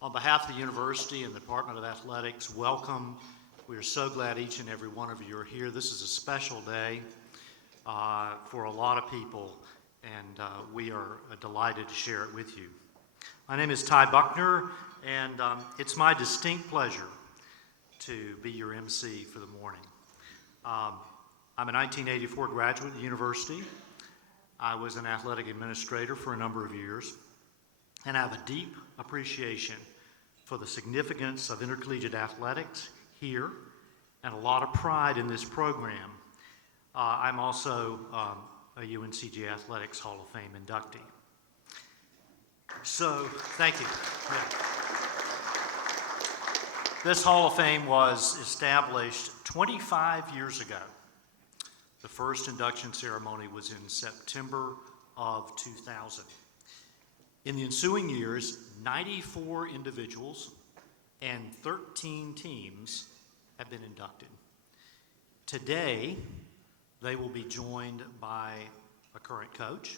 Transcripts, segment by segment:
On behalf of the university and the Department of Athletics, welcome. We are so glad each and every one of you are here. This is a special day for a lot of people, and we are delighted to share it with you. My name is Ty Buckner, and it's my distinct pleasure to be your MC for the morning. I'm a 1984 graduate of the university. I was an athletic administrator for a number of years, and I have a deep appreciation for the significance of intercollegiate athletics here and a lot of pride in this program. I'm also a UNCG Athletics Hall of Fame inductee. So, thank you. Yeah. This Hall of Fame was established 25 years ago. The first induction ceremony was in September of 2000. In the ensuing years, 94 individuals and 13 teams have been inducted. Today, they will be joined by a current coach,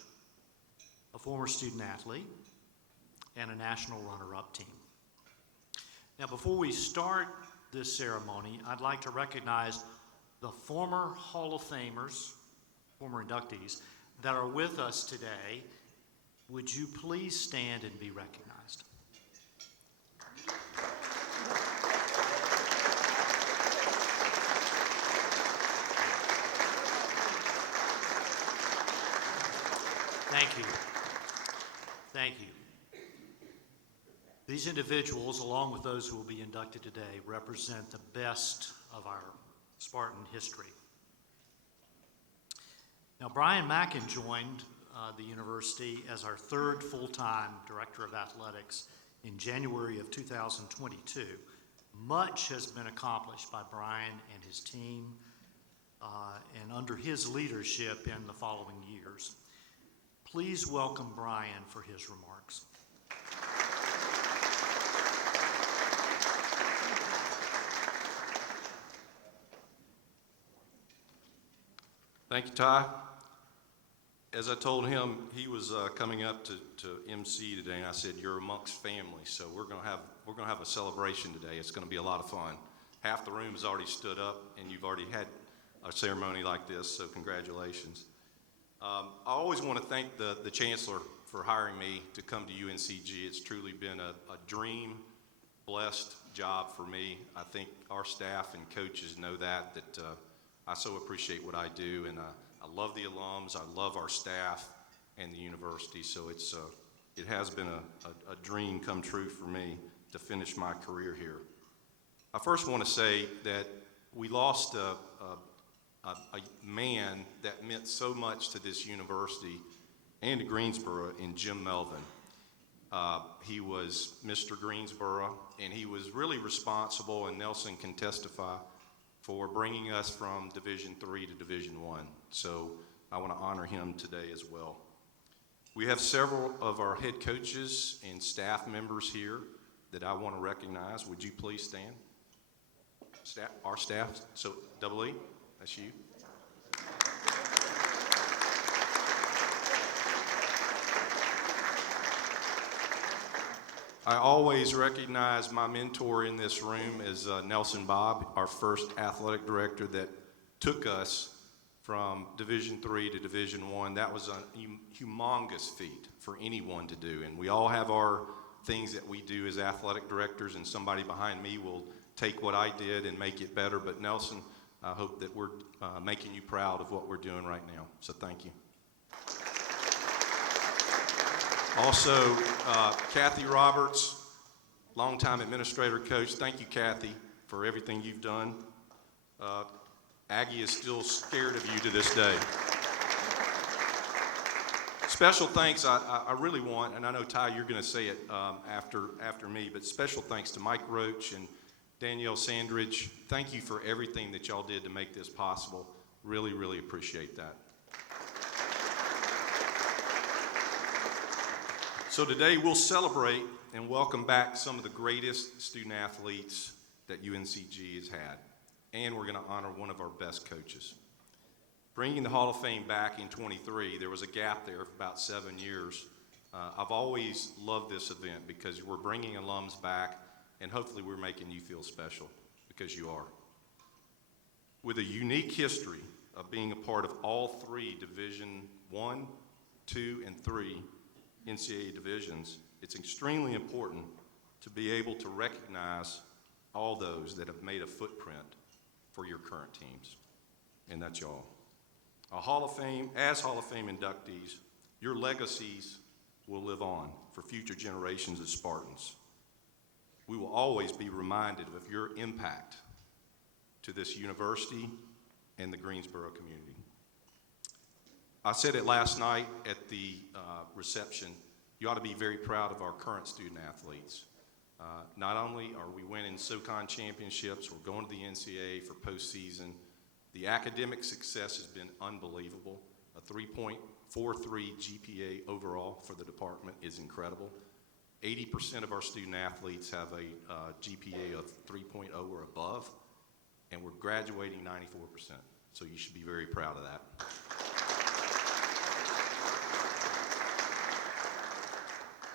a former student athlete, and a national runner-up team. Now, before we start this ceremony, I'd like to recognize the former Hall of Famers, former inductees, that are with us today. Would you please stand and be recognized? Thank you. Thank you. These individuals, along with those who will be inducted today, represent the best of our Spartan history. Now, Brian Mackin joined the university as our third full-time director of athletics in January of 2022. Much has been accomplished by Brian and his team and under his leadership in the following years. Please welcome Brian for his remarks. Thank you, Ty. As I told him, he was coming up to MC today, and I said, "You're amongst family, so we're gonna have a celebration today. It's gonna be a lot of fun." Half the room has already stood up, and you've already had a ceremony like this, so congratulations. I always want to thank the Chancellor for hiring me to come to UNCG. It's truly been a dream, blessed job for me. I think our staff and coaches know that I so appreciate what I do, and I love the alums, I love our staff and the university, so it has been a dream come true for me to finish my career here. I first want to say that we lost a man that meant so much to this university and to Greensboro in Jim Melvin. He was Mr. Greensboro, and he was really responsible, and Nelson can testify, for bringing us from Division III to Division I. So I want to honor him today as well. We have several of our head coaches and staff members here that I want to recognize. Would you please stand? Our staff, so Double E, that's you. I always recognize my mentor in this room as Nelson Bob, our first athletic director that took us from Division III to Division I. That was a humongous feat for anyone to do, and we all have our things that we do as athletic directors, and somebody behind me will take what I did and make it better. But Nelson, I hope that we're making you proud of what we're doing right now, so thank you. Also, Kathy Roberts, longtime administrator coach. Thank you, Kathy, for everything you've done. Aggie is still scared of you to this day. Special thanks, I really want, and I know, Ty, you're going to say it after me, but special thanks to Mike Roach and Danielle Sandridge. Thank you for everything that y'all did to make this possible. Really, really appreciate that. So today we'll celebrate and welcome back some of the greatest student athletes that UNCG has had. And we're going to honor one of our best coaches. Bringing the Hall of Fame back in 23, there was a gap there for about 7 years I've always loved this event because we're bringing alums back, and hopefully we're making you feel special, because you are. With a unique history of being a part of all three Division I, II, and III NCAA divisions, it's extremely important to be able to recognize all those that have made a footprint for your current teams, and that's y'all. As Hall of Fame inductees, your legacies will live on for future generations of Spartans. We will always be reminded of your impact to this university and the Greensboro community. I said it last night at the reception, you ought to be very proud of our current student athletes. Not only are we winning SoCon championships, we're going to the NCAA for postseason. The academic success has been unbelievable. A 3.43 GPA overall for the department is incredible. 80% of our student athletes have a GPA of 3.0 or above, and we're graduating 94%. So you should be very proud of that.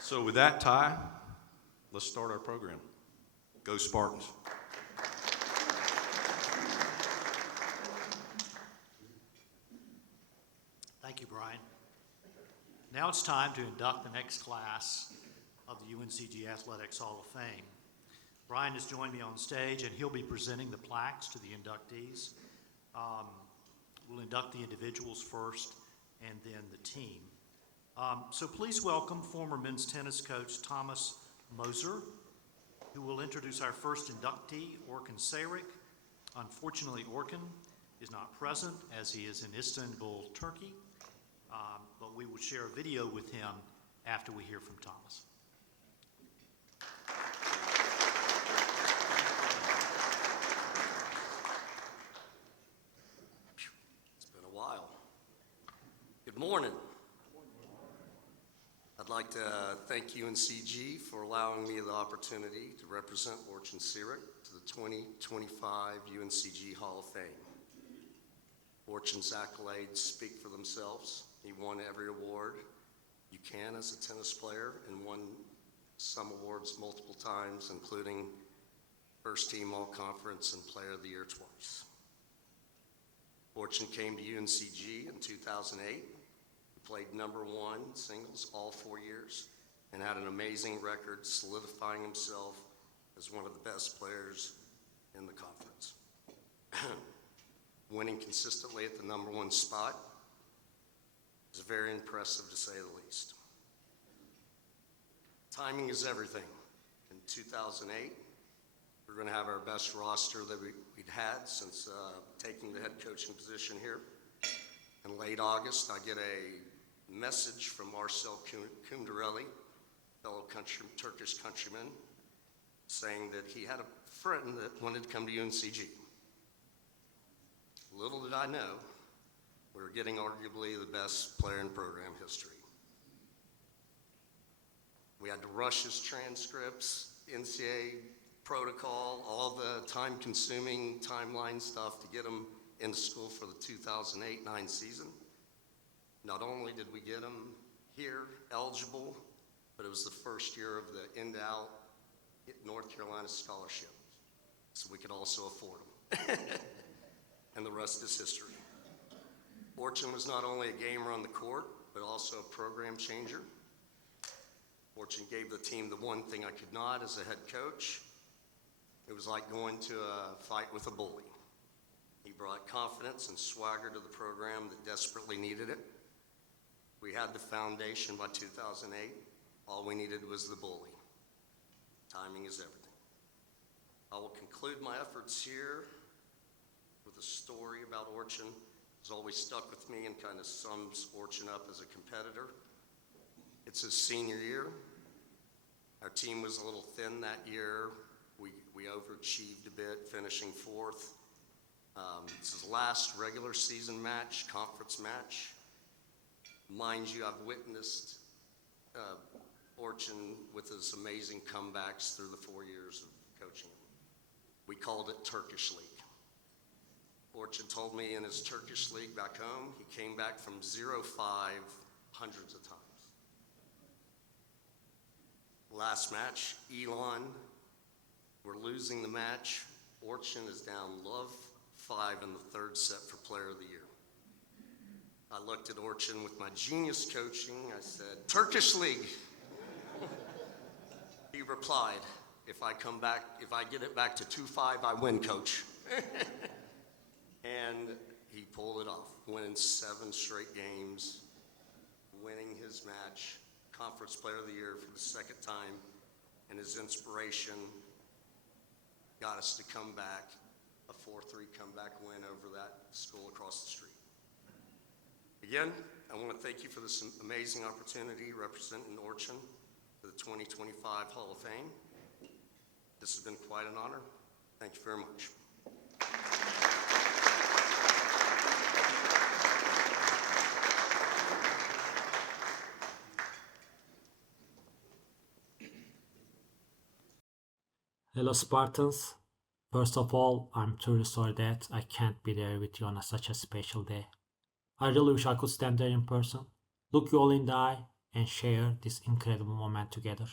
So with that, Ty, let's start our program. Go Spartans. Thank you, Brian. Now it's time to induct the next class of the UNCG Athletics Hall of Fame. Brian has joined me on stage, and he'll be presenting the plaques to the inductees. We'll induct the individuals first, and then the team. So please welcome former men's tennis coach Thomas Moser, who will introduce our first inductee, Orcun Seyrek. Unfortunately, Orcun is not present, as he is in Istanbul, Turkey, but we will share a video with him after we hear from Thomas. It's been a while. Good morning. I'd like to thank UNCG for allowing me the opportunity to represent Orcun Seyrek to the 2025 UNCG Hall of Fame. Orcun's accolades speak for themselves. He won every award you can as a tennis player and won some awards multiple times, including First Team All-Conference and Player of the Year twice. Orcun came to UNCG in 2008. He played #1 singles all 4 years and had an amazing record, solidifying himself as one of the best players in the conference. Winning consistently at the #1 spot is very impressive, to say the least. Timing is everything. In 2008, we're going to have our best roster that we'd had since taking the head coaching position here. In late August, I get a message from Marcel Kunderelli, fellow Turkish countryman, saying that he had a friend that wanted to come to UNCG. Little did I know, we were getting arguably the best player in program history. We had to rush his transcripts, NCAA protocol, all the time-consuming timeline stuff to get him into school for the 2008-09 season. Not only did we get him here eligible, but it was the first year of the end-out North Carolina scholarship, so we could also afford him. And the rest is history. Orcun was not only a gamer on the court, but also a program changer. Orcun gave the team the one thing I could not as a head coach. It was like going to a fight with a bully. He brought confidence and swagger to the program that desperately needed it. We had the foundation by 2008. All we needed was the bully. Timing is everything. I will conclude my efforts here with a story about Orcun. It's always stuck with me and kind of sums Orcun up as a competitor. It's his senior year. Our team was a little thin that year. We overachieved a bit, finishing 4th. It's his last regular season match, conference match. Mind you, I've witnessed Orcun with his amazing comebacks through the 4 years of coaching. We called it Turkish League. Orcun told me in his Turkish league back home, he came back from 0-5 hundreds of times. last match, Elon, we're losing the match. Orcun is down love 5 in the third set for Player of the Year. I looked at Orcun with my genius coaching. I said, Turkish League. He replied, if I get it back to 2-5, I win, coach. And he pulled it off, winning 7 straight games, winning his match, Conference Player of the Year for the second time, and his inspiration got us to come back, a 4-3 comeback win over that school across the street. Again, I want to thank you for this amazing opportunity representing Orcun for the 2025 Hall of Fame. This has been quite an honor. Thank you very much. Hello Spartans. First of all, I'm truly sorry that I can't be there with you on such a special day. I really wish I could stand there in person, look you all in the eye, and share this incredible moment together.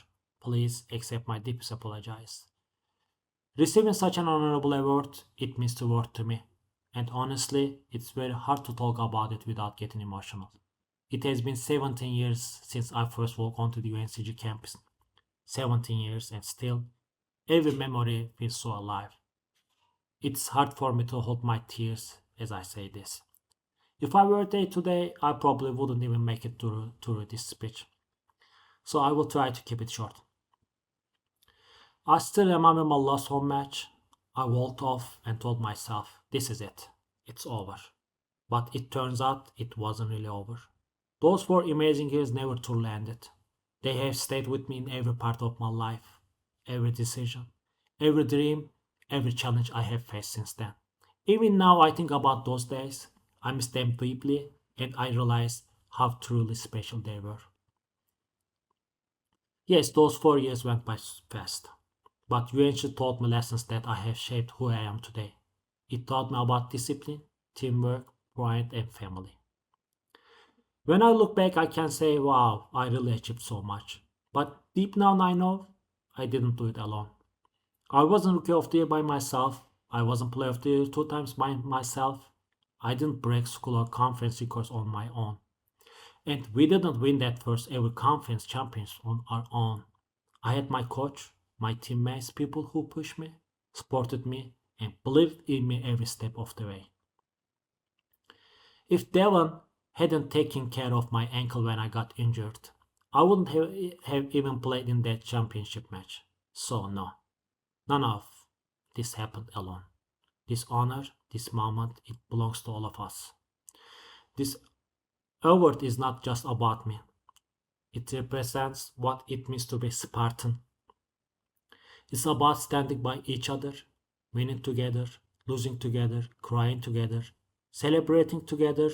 Please accept my deepest apologies. Receiving such an honorable award, it means the world to me. And honestly, it's very hard to talk about it without getting emotional. It has been 17 years since I first walked onto the UNCG campus. 17 years and still, every memory feels so alive. It's hard for me to hold my tears as I say this. If I were there today, I probably wouldn't even make it through this speech. So I will try to keep it short. I still remember my last home match. I walked off and told myself, this is it. It's over. But it turns out it wasn't really over. Those 4 amazing years never truly ended. They have stayed with me in every part of my life, every decision, every dream, every challenge I have faced since then. Even now I think about those days, I miss them deeply, and I realize how truly special they were. Yes, those 4 years went by fast, but UNCG taught me lessons that I have shaped who I am today. It taught me about discipline, teamwork, pride, and family. When I look back, I can say, wow, I really achieved so much. But deep down I know I didn't do it alone. I wasn't Rookie of the Year by myself. I wasn't Player of the Year 2 times by myself. I didn't break school or conference records on my own. And we didn't win that first ever conference champions on our own. I had my coach, my teammates, people who pushed me, supported me, and believed in me every step of the way. If Devon hadn't taken care of my ankle when I got injured, I wouldn't have even played in that championship match. So no, none of this happened alone. This honor, this moment, it belongs to all of us. This award is not just about me. It represents what it means to be Spartan. It's about standing by each other, winning together, losing together, crying together, celebrating together.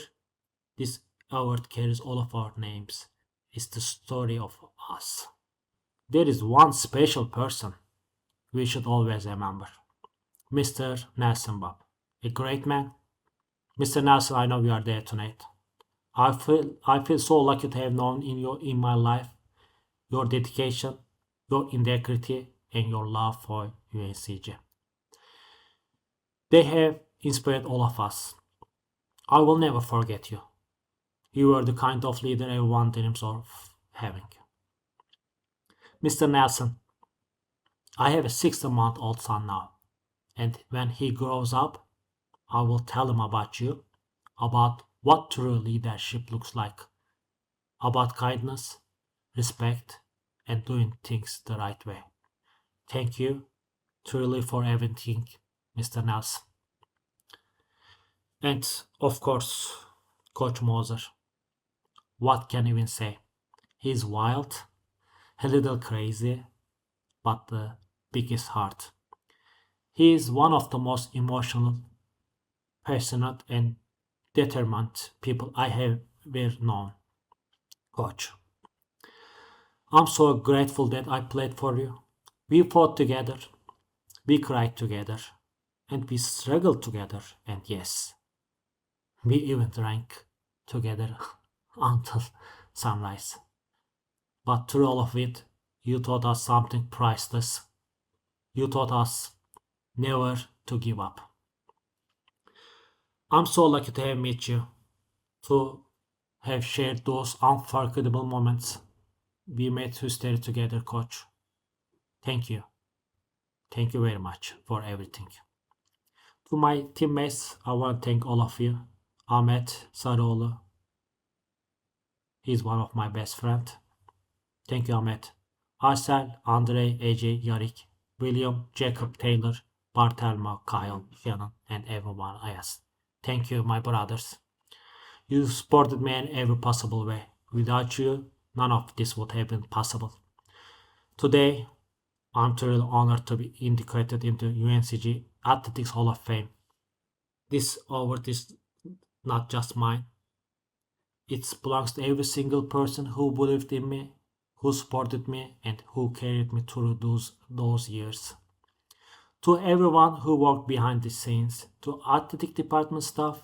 This award carries all of our names. It's the story of us. There is one special person we should always remember. Mr. Nelson Bob, a great man. Mr. Nelson, I know you are there tonight. I feel so lucky to have known in my life your dedication, your integrity, and your love for UNCG. They have inspired all of us. I will never forget you. You are the kind of leader everyone dreams of having. Mr. Nelson, I have a 6-month-old son now, and when he grows up, I will tell him about you, about what true leadership looks like, about kindness, respect, and doing things the right way. Thank you truly for everything, Mr. Nelson. And of course, Coach Moser. What can you even say? He's wild, a little crazy, but the biggest heart. He is one of the most emotional, passionate, and determined people I have ever known. Coach, I'm so grateful that I played for you. We fought together, we cried together, and we struggled together, and yes, we even drank together until sunrise. But through all of it, You taught us something priceless. You taught us never to give up. I'm so lucky to have met you, to have shared those unforgettable moments. We made history together, coach. Thank you. Thank you very much for everything. To my teammates, I want to thank all of you. Ahmet Sarıoğlu, he's one of my best friends. Thank you, Ahmet. Arsel, Andre, AJ, Yarik, William, Jacob, Taylor, Bartelma, Kyle, Shannon, and everyone else. Thank you, my brothers. You supported me in every possible way. Without you, none of this would have been possible. Today, I'm truly honored to be inducted into UNCG Athletics Hall of Fame. This award is not just mine. It belongs to every single person who believed in me, who supported me, and who carried me through those years. To everyone who worked behind the scenes, to athletic department staff,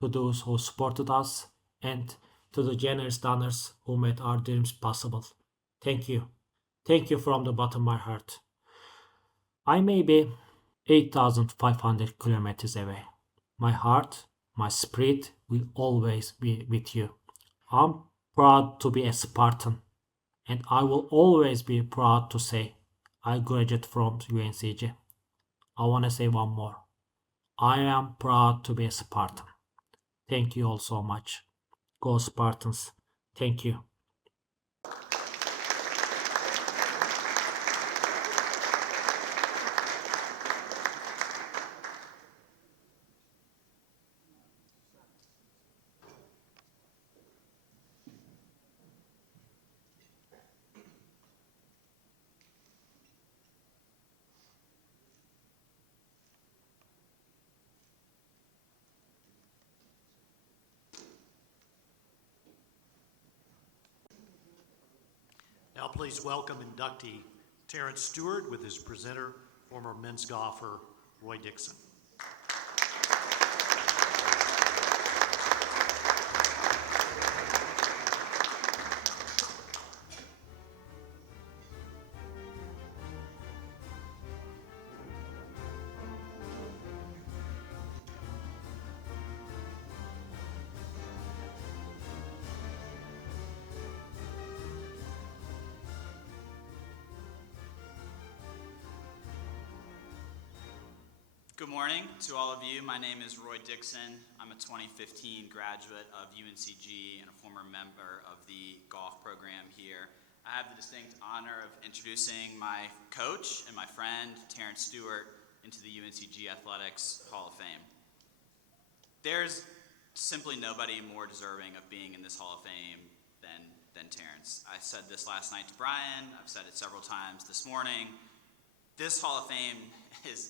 to those who supported us, and to the generous donors who made our dreams possible. Thank you. Thank you from the bottom of my heart. I may be 8,500 kilometers away. My heart, my spirit will always be with you. I'm proud to be a Spartan, and I will always be proud to say I graduated from UNCG. I want to say one more. I am proud to be a Spartan. Thank you all so much. Go Spartans. Thank you. Now please welcome inductee Terrance Stewart with his presenter, former men's golfer Roy Dixon. Good morning to all of you. My name is Roy Dixon. I'm a 2015 graduate of UNCG and a former member of the golf program here. I have the distinct honor of introducing my coach and my friend, Terrance Stewart, into the UNCG Athletics Hall of Fame. There's simply nobody more deserving of being in this Hall of Fame than Terrance. I said this last night to Brian. I've said it several times this morning. This Hall of Fame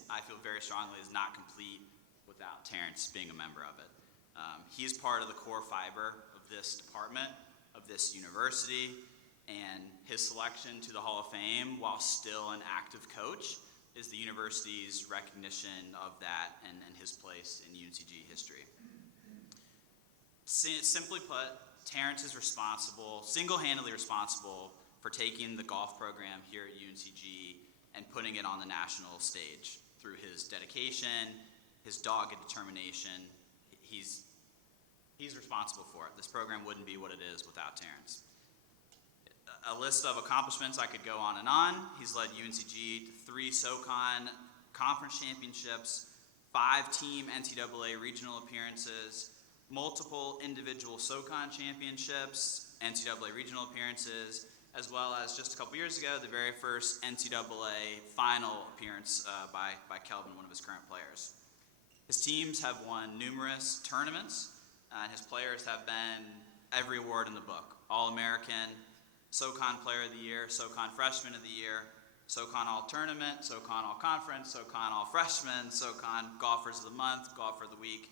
I feel very strongly, is not complete without Terrance being a member of it. He is part of the core fiber of this department, of this university, and his selection to the Hall of Fame, while still an active coach, is the university's recognition of that and his place in UNCG history. Simply put, Terrance is single-handedly responsible for taking the golf program here at UNCG and putting it on the national stage through his dedication, his dogged determination. He's responsible for it. This program wouldn't be what it is without Terrance. A list of accomplishments, I could go on and on. He's led UNCG to 3 SoCon conference championships, 5 team NCAA regional appearances, multiple individual SoCon championships, NCAA regional appearances, as well as just a couple years ago, the very first NCAA final appearance by Kelvin, one of his current players. His teams have won numerous tournaments, and his players have been every award in the book. All-American, SoCon Player of the Year, SoCon Freshman of the Year, SoCon All-Tournament, SoCon All-Conference, SoCon All-Freshman, SoCon Golfers of the Month, Golfer of the Week,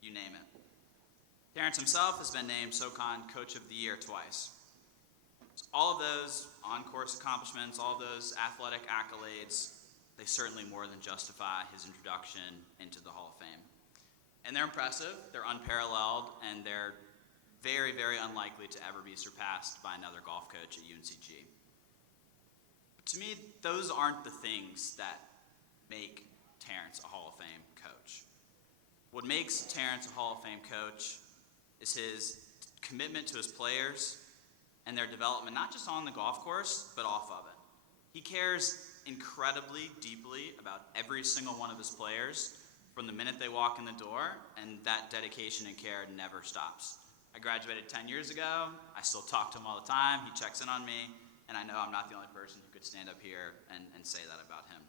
you name it. Terrance himself has been named SoCon Coach of the Year twice. So all of those on-course accomplishments, all those athletic accolades, they certainly more than justify his introduction into the Hall of Fame. And they're impressive, they're unparalleled, and they're very, very unlikely to ever be surpassed by another golf coach at UNCG. To me, those aren't the things that make Terrance a Hall of Fame coach. What makes Terrance a Hall of Fame coach is his commitment to his players and their development, not just on the golf course, but off of it. He cares incredibly deeply about every single one of his players from the minute they walk in the door, and that dedication and care never stops. I graduated 10 years ago. I still talk to him all the time. He checks in on me, and I know I'm not the only person who could stand up here and say that about him.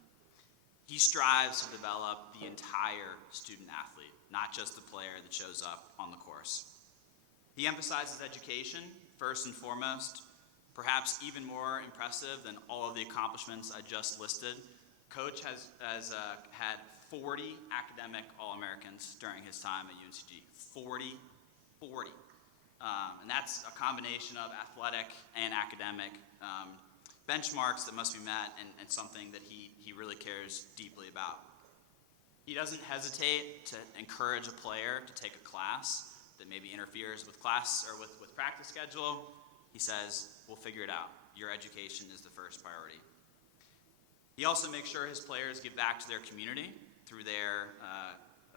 He strives to develop the entire student athlete, not just the player that shows up on the course. He emphasizes education first and foremost. Perhaps even more impressive than all of the accomplishments I just listed, Coach has had 40 academic All-Americans during his time at UNCG. 40. And that's a combination of athletic and academic benchmarks that must be met, and something that he really cares deeply about. He doesn't hesitate to encourage a player to take a class that maybe interferes with class or with practice schedule. He says, we'll figure it out. Your education is the first priority. He also makes sure his players give back to their community through their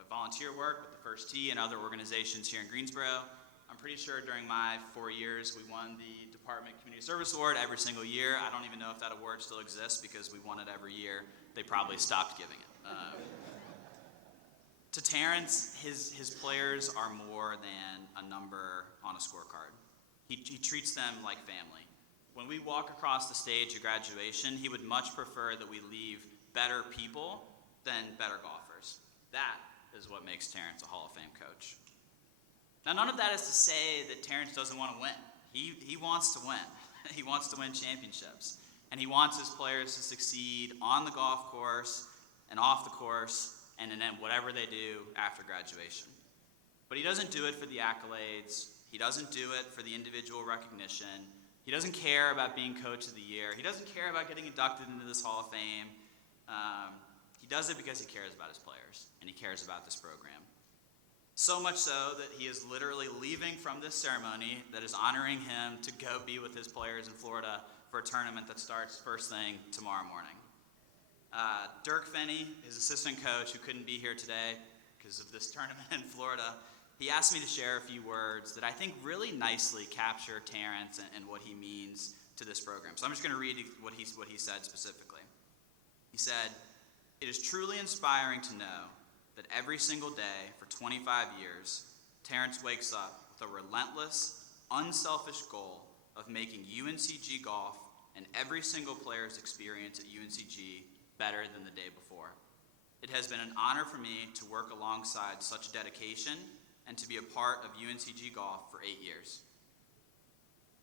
volunteer work with the First Tee and other organizations here in Greensboro. I'm pretty sure during my 4 years, we won the Department Community Service Award every single year. I don't even know if that award still exists because we won it every year. They probably stopped giving it. To Terrance, his players are more than a number on a scorecard. He treats them like family. When we walk across the stage at graduation, he would much prefer that we leave better people than better golfers. That is what makes Terrance a Hall of Fame coach. Now, none of that is to say that Terrance doesn't want to win. He wants to win. He wants to win championships. And he wants his players to succeed on the golf course and off the course and in whatever they do after graduation. But he doesn't do it for the accolades. He doesn't do it for the individual recognition. He doesn't care about being Coach of the Year. He doesn't care about getting inducted into this Hall of Fame. He does it because he cares about his players, and he cares about this program. So much so that he is literally leaving from this ceremony that is honoring him to go be with his players in Florida for a tournament that starts first thing tomorrow morning. Dirk Finney, his assistant coach, who couldn't be here today because of this tournament in Florida, he asked me to share a few words that I think really nicely capture Terrance and what he means to this program. So I'm just going to read what he said specifically. He said, "It is truly inspiring to know that every single day for 25 years, Terrance wakes up with a relentless, unselfish goal of making UNCG golf and every single player's experience at UNCG better than the day before. It has been an honor for me to work alongside such dedication and to be a part of UNCG golf for 8 years."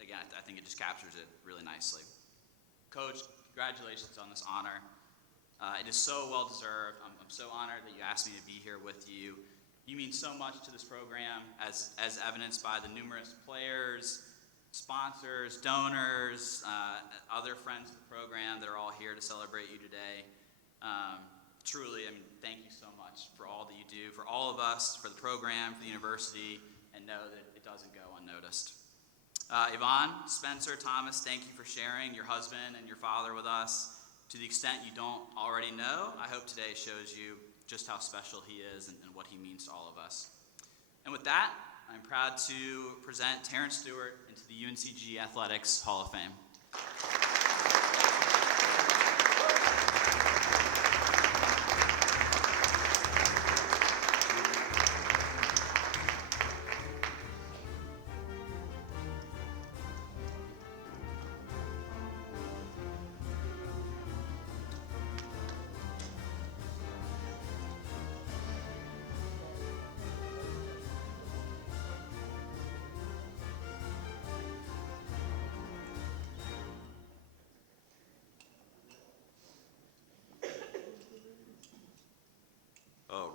Again, I think it just captures it really nicely. Coach, congratulations on this honor. It is so well deserved. I'm so honored that you asked me to be here with you. You mean so much to this program, as evidenced by the numerous players, sponsors, donors, other friends of the program that are all here to celebrate you today. Truly, thank you so much for all that you do, for all of us, for the program, for the university, and know that it doesn't go unnoticed. Yvonne, Spencer, Thomas, thank you for sharing your husband and your father with us. To the extent you don't already know, I hope today shows you just how special he is and what he means to all of us. And with that, I'm proud to present Terrance Stewart into the UNCG Athletics Hall of Fame.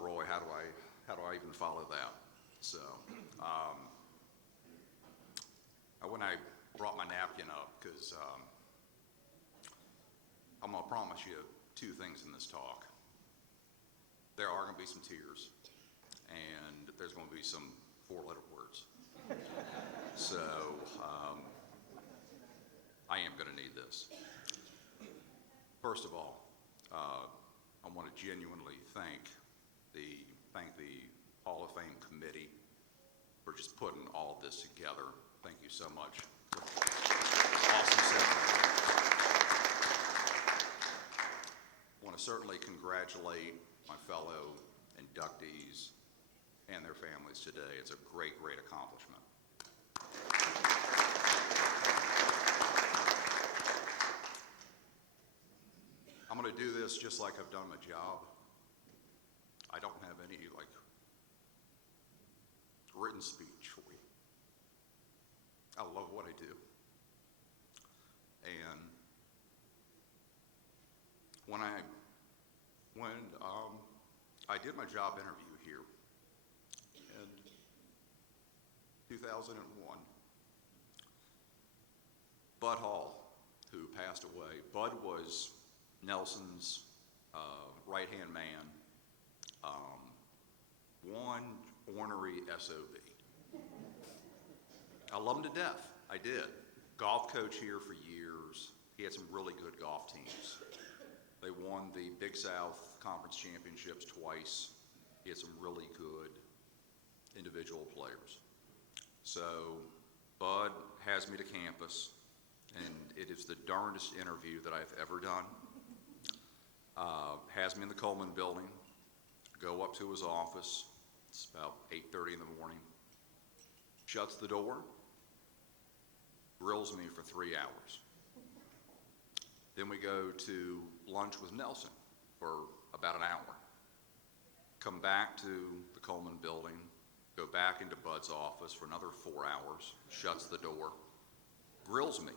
Roy, how do I even follow that? So, when I brought my napkin up, because I'm going to promise you two things in this talk. There are going to be some tears, and there's going to be some four-letter words. So, I am going to need this. First of all, I want to genuinely thank the Hall of Fame committee for just putting all this together. Thank you so much. Awesome ceremony. I want to certainly congratulate my fellow inductees and their families today. It's a great, great accomplishment. I'm going to do this just like I've done my job. I don't have any written speech for you. I love what I do. And when I did my job interview here in 2001, Bud Hall, who passed away, Bud was Nelson's right-hand man, one ornery SOB. I love him to death. I did. Golf coach here for years. He had some really good golf teams. They won the Big South Conference Championships twice. He had some really good individual players. So Bud has me to campus, and it is the darndest interview that I've ever done. Has me in the Coleman building, go up to his office. It's about 8:30 in the morning. Shuts the door, grills me for 3 hours. Then we go to lunch with Nelson for about an hour. Come back to the Coleman building, go back into Bud's office for another 4 hours, shuts the door, grills me.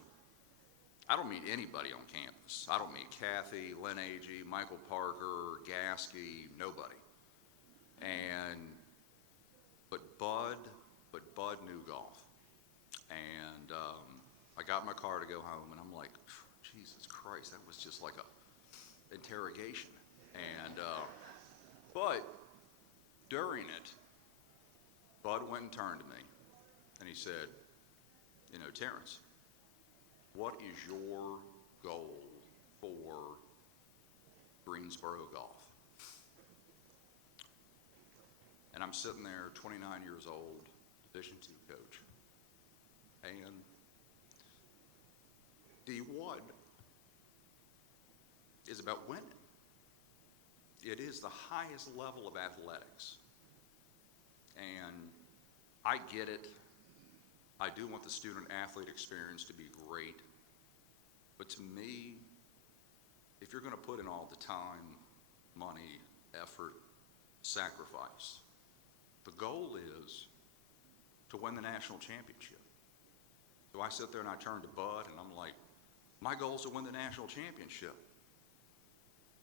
I don't meet anybody on campus. I don't meet Kathy, Lynn Agee, Michael Parker, Gasky, nobody. But Bud knew golf. And I got in my car to go home, and I'm like, Jesus Christ, that was just like a interrogation. And but during it, Bud went and turned to me, and he said, you know, Terrance, what is your goal for Greensboro golf? And I'm sitting there, 29 years old, Division II coach. And D1 is about winning. It is the highest level of athletics. And I get it. I do want the student-athlete experience to be great. But to me, if you're going to put in all the time, money, effort, sacrifice, the goal is to win the national championship. So I sit there and I turn to Bud and I'm like, my goal is to win the national championship.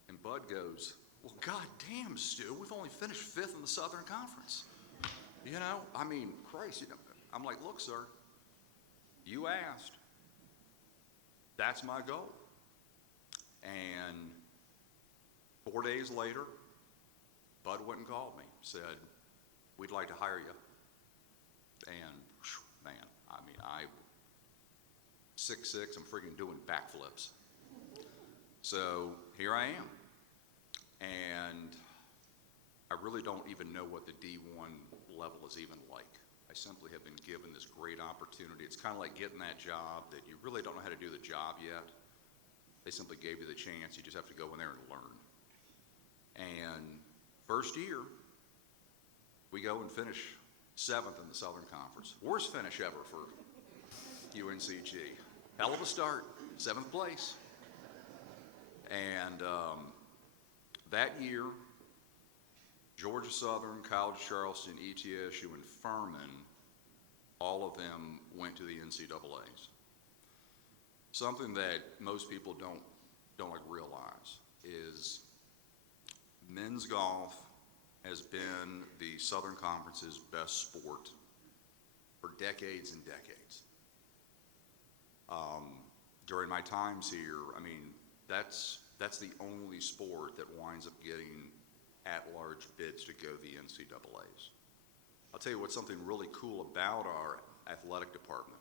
And Bud goes, well, God damn, Stu, we've only finished 5th in the Southern Conference. You know, I mean, Christ, you know. I'm like, look, sir, you asked. That's my goal. And 4 days later, Bud went and called me, said, we'd like to hire you. And, man, I mean, 6'6", I'm freaking doing backflips. So here I am. And I really don't even know what the D1 level is even like. I simply have been given this great opportunity. It's kind of like getting that job that you really don't know how to do the job yet. They simply gave you the chance. You just have to go in there and learn. And first year, we go and finish 7th in the Southern Conference. Worst finish ever for UNCG. Hell of a start, 7th place. And that year, Georgia Southern, College Charleston, ETSU, and Furman, all of them went to the NCAAs. Something that most people don't like realize is men's golf has been the Southern Conference's best sport for decades and decades. During my times here, I mean, that's the only sport that winds up getting at-large bids to go to the NCAAs. I'll tell you what's something really cool about our athletic department.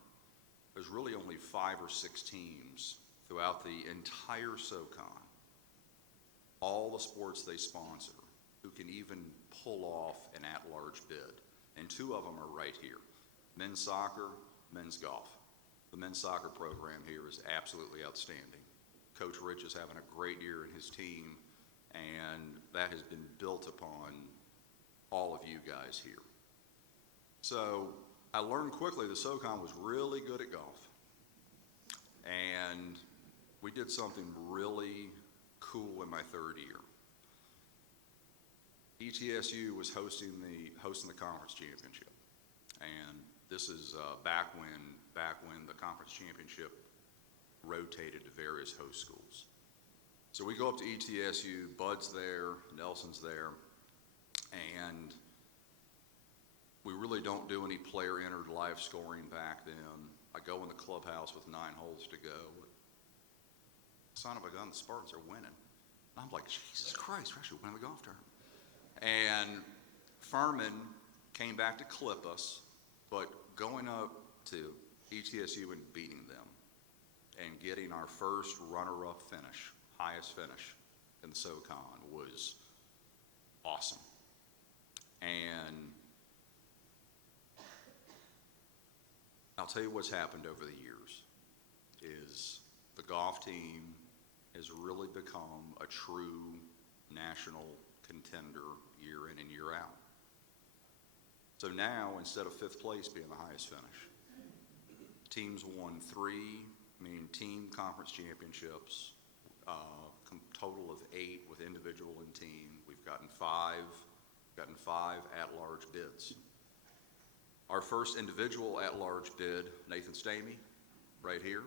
There's really only 5 or 6 teams throughout the entire SoCon all the sports they sponsor who can even pull off an at-large bid. And two of them are right here, men's soccer, men's golf. The men's soccer program here is absolutely outstanding. Coach Rich is having a great year in his team, and that has been built upon all of you guys here. So I learned quickly that SoCon was really good at golf. And we did something really cool in my third year. ETSU was hosting the conference championship. And this is back when the conference championship rotated to various host schools. So we go up to ETSU, Bud's there, Nelson's there, and we really don't do any player-entered live scoring back then. I go in the clubhouse with 9 holes to go. Son of a gun, the Spartans are winning. I'm like, Jesus Christ, we're actually winning the golf tournament. And Furman came back to clip us, but going up to ETSU and beating them and getting our first runner-up finish, highest finish in the SoCon was awesome. And I'll tell you what's happened over the years is the golf team has really become a true national contender year in and year out. So now, instead of 5th place being the highest finish, teams won 3 team conference championships, total of 8 with individual and team. We've gotten 5 at-large bids. Our first individual at-large bid, Nathan Stamey, right here,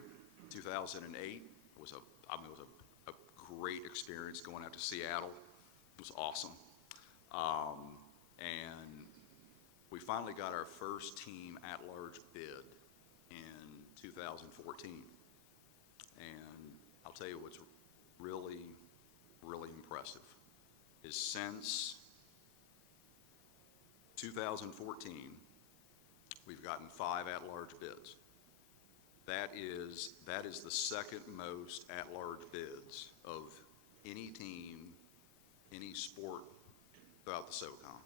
2008, was a great experience going out to Seattle. It was awesome. And we finally got our first team at-large bid in 2014. And I'll tell you what's really, really impressive is since 2014, we've gotten 5 at-large bids. That is the second most at-large bids of any team, any sport throughout the SoCon.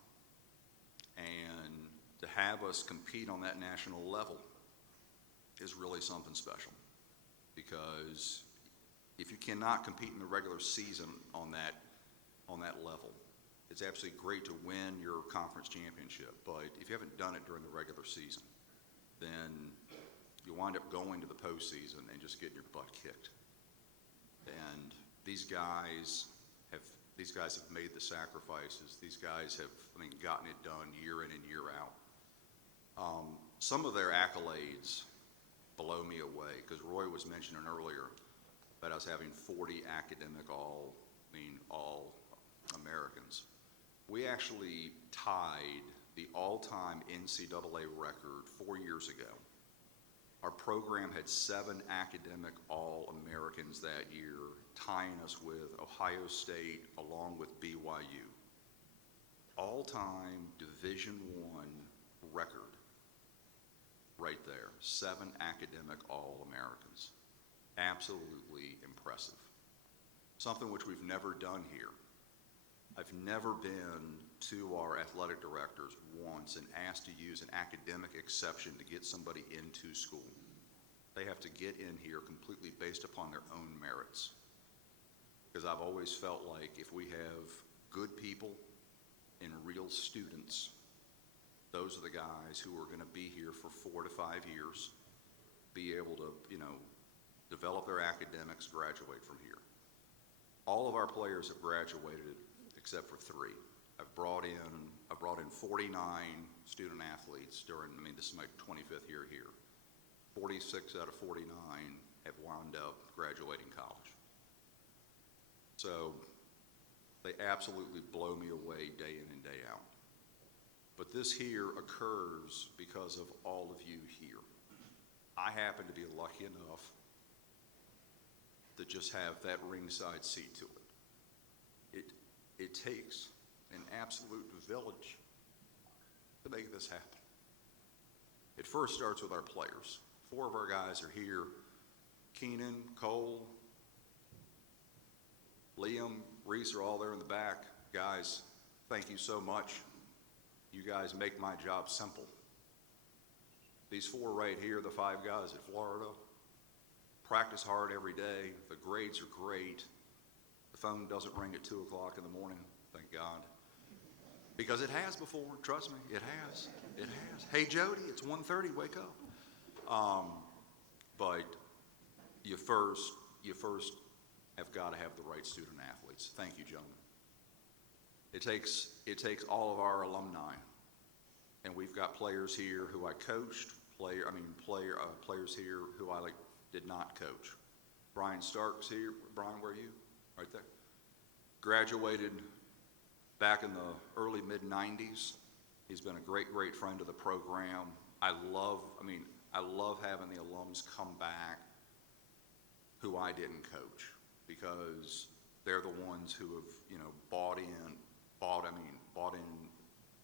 And to have us compete on that national level is really something special. Because if you cannot compete in the regular season on that level, it's absolutely great to win your conference championship. But if you haven't done it during the regular season, then you wind up going to the postseason and just getting your butt kicked. And these guys have made the sacrifices. These guys have, gotten it done year in and year out. Some of their accolades blow me away, because Roy was mentioning earlier that I was having 40 academic all Americans. We actually tied the all-time NCAA record 4 years ago. Our program had 7 academic All-Americans that year, tying us with Ohio State along with BYU. All-time Division I record right there, 7 academic All-Americans. Absolutely impressive. Something which we've never done here. I've never been to our athletic directors once and asked to use an academic exception to get somebody into school. They have to get in here completely based upon their own merits. Because I've always felt like if we have good people and real students, those are the guys who are going to be here for 4 to 5 years, be able to, develop their academics, graduate from here. All of our players have graduated except for 3. I've brought in 49 student athletes during, this is my 25th year here. 46 out of 49 have wound up graduating college. So they absolutely blow me away day in and day out. But this here occurs because of all of you here. I happen to be lucky enough to just have that ringside seat to it. It takes an absolute village to make this happen. It first starts with our players. 4 of our guys are here. Keenan, Cole, Liam, Reese are all there in the back. Guys, thank you so much. You guys make my job simple. These four right here, the 5 guys at Florida, practice hard every day. The grades are great. The phone doesn't ring at 2 o'clock in the morning, thank God. Because it has before, trust me, it has. It has. Hey Jody, it's 1:30, wake up. But you first have got to have the right student athletes. Thank you, gentlemen. It takes all of our alumni, and we've got players here who I coached, players here who I did not coach. Brian Stark's here. Brian, where are you? Right there. Graduated back in the early mid-90s. He's been a great friend of the program. I love having the alums come back who I didn't coach, because they're the ones who have, bought in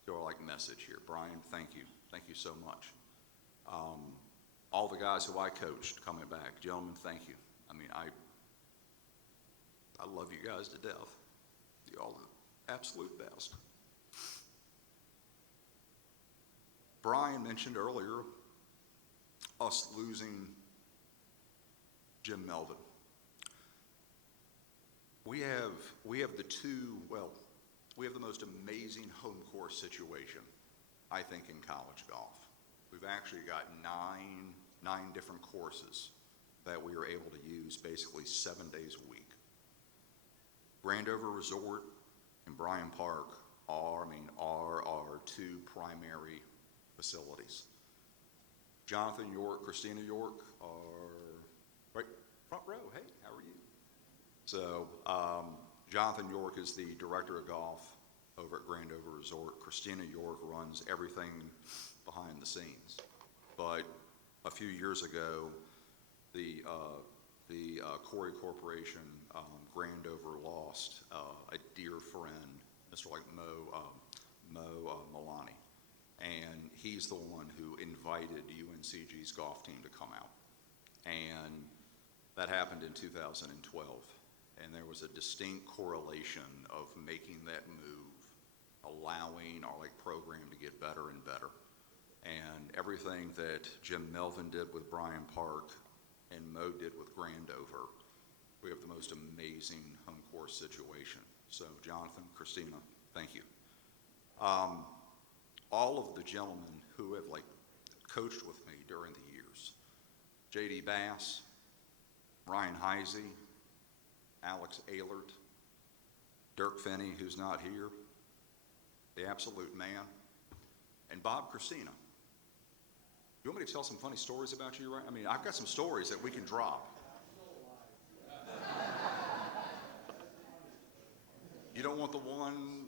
to our message here. Brian, thank you so much. All the guys who I coached coming back, gentlemen, thank you. I love you guys to death. You're all the absolute best. Brian mentioned earlier us losing Jim Melvin. We have the most amazing home course situation, I think, in college golf. We've actually got nine different courses that we are able to use basically 7 days a week. Grandover Resort and Bryan Park are our 2 primary facilities. Jonathan York, Christina York are right front row. Hey, how are you? So Jonathan York is the director of golf over at Grandover Resort. Christina York runs everything behind the scenes. But a few years ago, the Corey Corporation, Grandover lost a dear friend, Mr. Mo Milani. And he's the one who invited UNCG's golf team to come out. And that happened in 2012. And there was a distinct correlation of making that move, allowing our program to get better and better. And everything that Jim Melvin did with Bryan Park and Mo did with Grandover, we have the most amazing home course situation. So Jonathan, Christina, thank you. All of the gentlemen who have coached with me during the years, J.D. Bass, Ryan Heisey, Alex Ehlert, Dirk Finney, who's not here, the absolute man, and Bob Christina. You want me to tell some funny stories about you, right? I've got some stories that we can drop. You don't want the one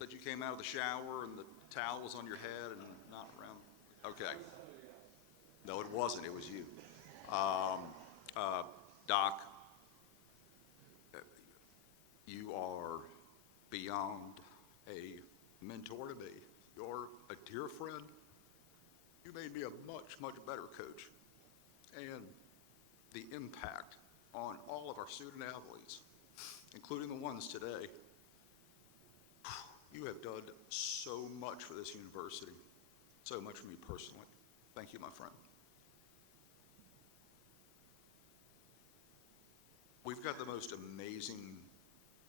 that you came out of the shower and the towel was on your head and not around? Okay. No, it wasn't. It was you. Doc, you are beyond a mentor to me. You're a dear friend. You made me a much better coach. And the impact on all of our student athletes, including the ones today, you have done so much for this university, so much for me personally. Thank you, my friend. We've got the most amazing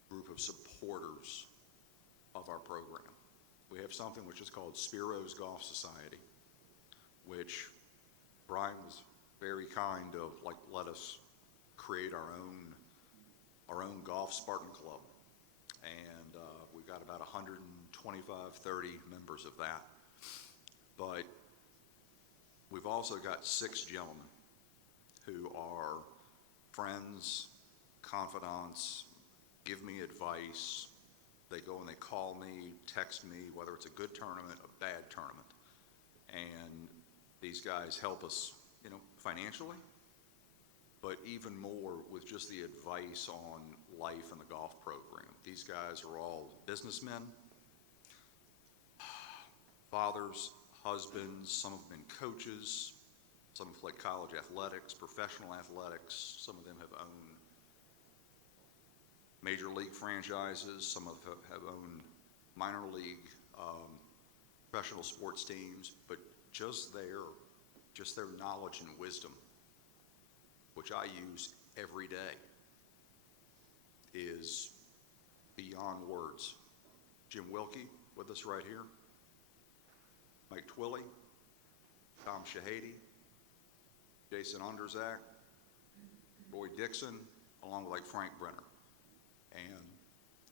group of supporters of our program. We have something which is called Spiro's Golf Society, which Brian was very kind to let us create our own golf Spartan Club. And we've got about 125, 30 members of that. But we've also got 6 gentlemen who are friends, confidants, give me advice. They go and they call me, text me, whether it's a good tournament, a bad tournament. And these guys help us, financially, but even more with just the advice on life and the golf program. These guys are all businessmen, fathers, husbands, some have been coaches, some have played college athletics, professional athletics, some of them have owned major league franchises. Some of them have owned minor league, professional sports teams, but just their knowledge and wisdom, which I use every day, is beyond words. Jim Wilkie with us right here, Mike Twilley, Tom Shahady, Jason Onderzak, Roy Dixon, along with like Frank Brenner. And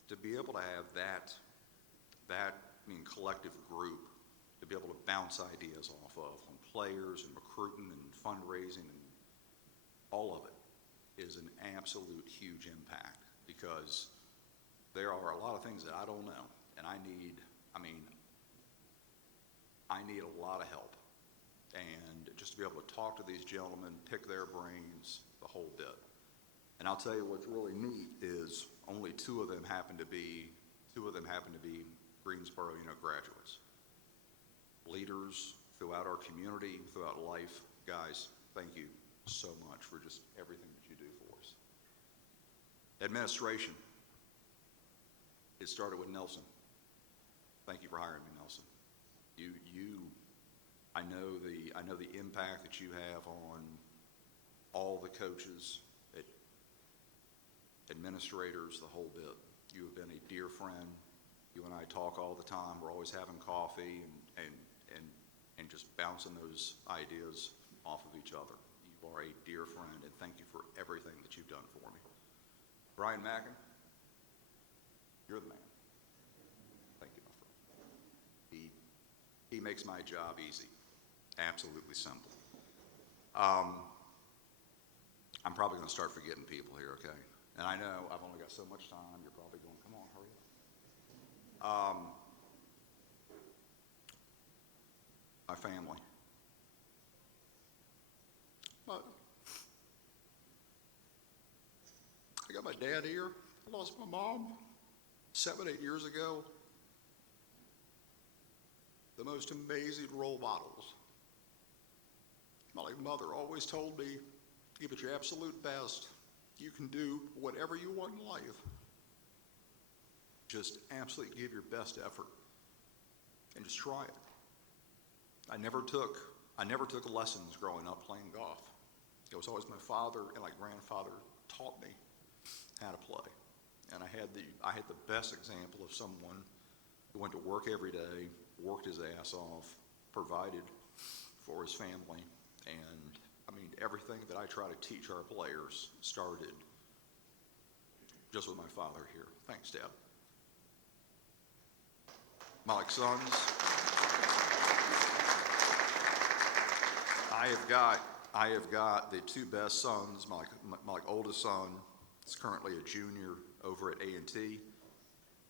to be able to have that collective group, to be able to bounce ideas off of on players and recruiting and fundraising and all of it is an absolute huge impact, because there are a lot of things that I don't know, and I need a lot of help. And just to be able to talk to these gentlemen, pick their brains, the whole bit. And I'll tell you what's really neat is only two of them happen to be Greensboro, graduates. Leaders throughout our community, throughout life. Guys, thank you so much for just everything that you do for us. Administration. It started with Nelson. Thank you for hiring me, Nelson. I know the impact that you have on all the coaches, administrators, the whole bit. You have been a dear friend. You and I talk all the time. We're always having coffee and just bouncing those ideas off of each other. You are a dear friend, and thank you for everything that you've done for me. Brian Mackin, you're the man. Thank you, my friend. He makes my job easy, absolutely simple. I'm probably going to start forgetting people here, okay? And I know I've only got so much time. You're probably going, come on, hurry up. My family. I got my dad here. I lost my mom 7-8 years ago. The most amazing role models. My mother always told me, give it your absolute best. You can do whatever you want in life. Just absolutely give your best effort and just try it. I never took lessons growing up playing golf. It was always my father and my grandfather taught me how to play. And I had the best example of someone who went to work every day, worked his ass off, provided for his family, and everything that I try to teach our players started just with my father here. Thanks, Dad. My sons, I have got the two best sons. My oldest son is currently a junior over at A&T,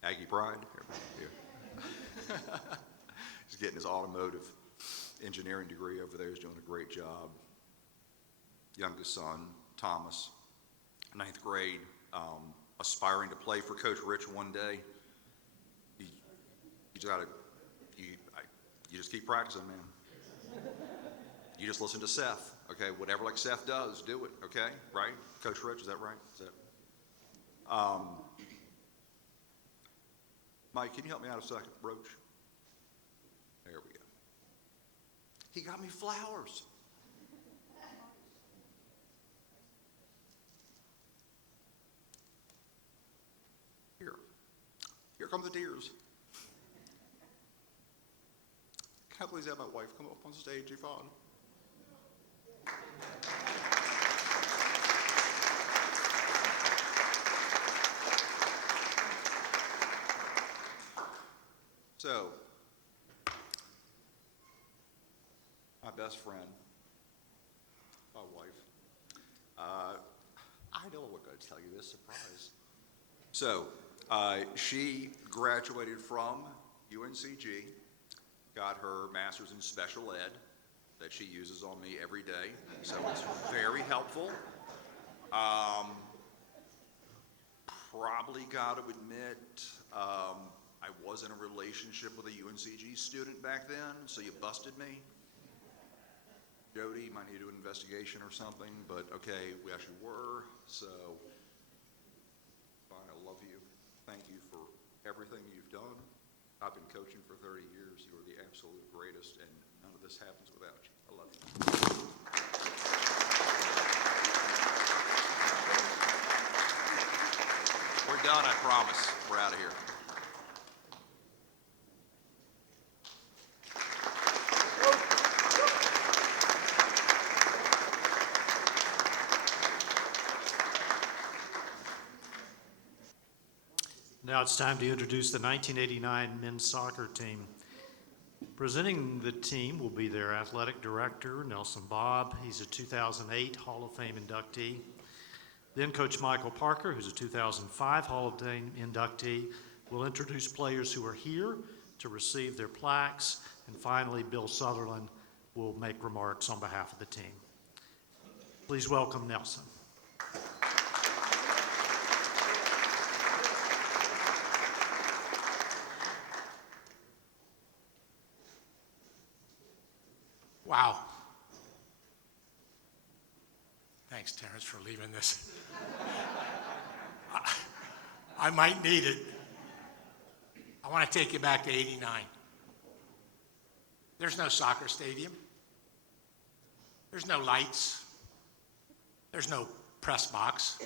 Aggie Pride. Here. He's getting his automotive engineering degree over there. He's doing a great job. Youngest son, Thomas, 9th grade, aspiring to play for Coach Rich one day. You just keep practicing, man. You just listen to Seth, okay? Whatever like Seth does, do it, okay? Right? Coach Rich, is that right? Is that? Mike, can you help me out a second, Roach? There we go. He got me flowers. Here come the deers. Can I please have my wife come up on stage, Yvonne? So, my best friend, my wife, I know I'm going to tell you this, surprise. So, she graduated from UNCG, got her master's in special ed that she uses on me every day, so it's very helpful. Probably got to admit, I was in a relationship with a UNCG student back then, so you busted me. Jody, you might need to do an investigation or something, but okay, we actually were, so fine, I love thank you for everything you've done. I've been coaching for 30 years. You are the absolute greatest, and none of this happens without you. I love you. We're done, I promise. We're out of here. Now it's time to introduce the 1989 men's soccer team. Presenting the team will be their athletic director, Nelson Bobb. He's a 2008 Hall of Fame inductee. Then Coach Michael Parker, who's a 2005 Hall of Fame inductee, will introduce players who are here to receive their plaques. And finally, Bill Sutherland will make remarks on behalf of the team. Please welcome Nelson. Wow. Thanks, Terrance, for leaving this. I might need it. I want to take you back to '89. There's no soccer stadium. There's no lights. There's no press box.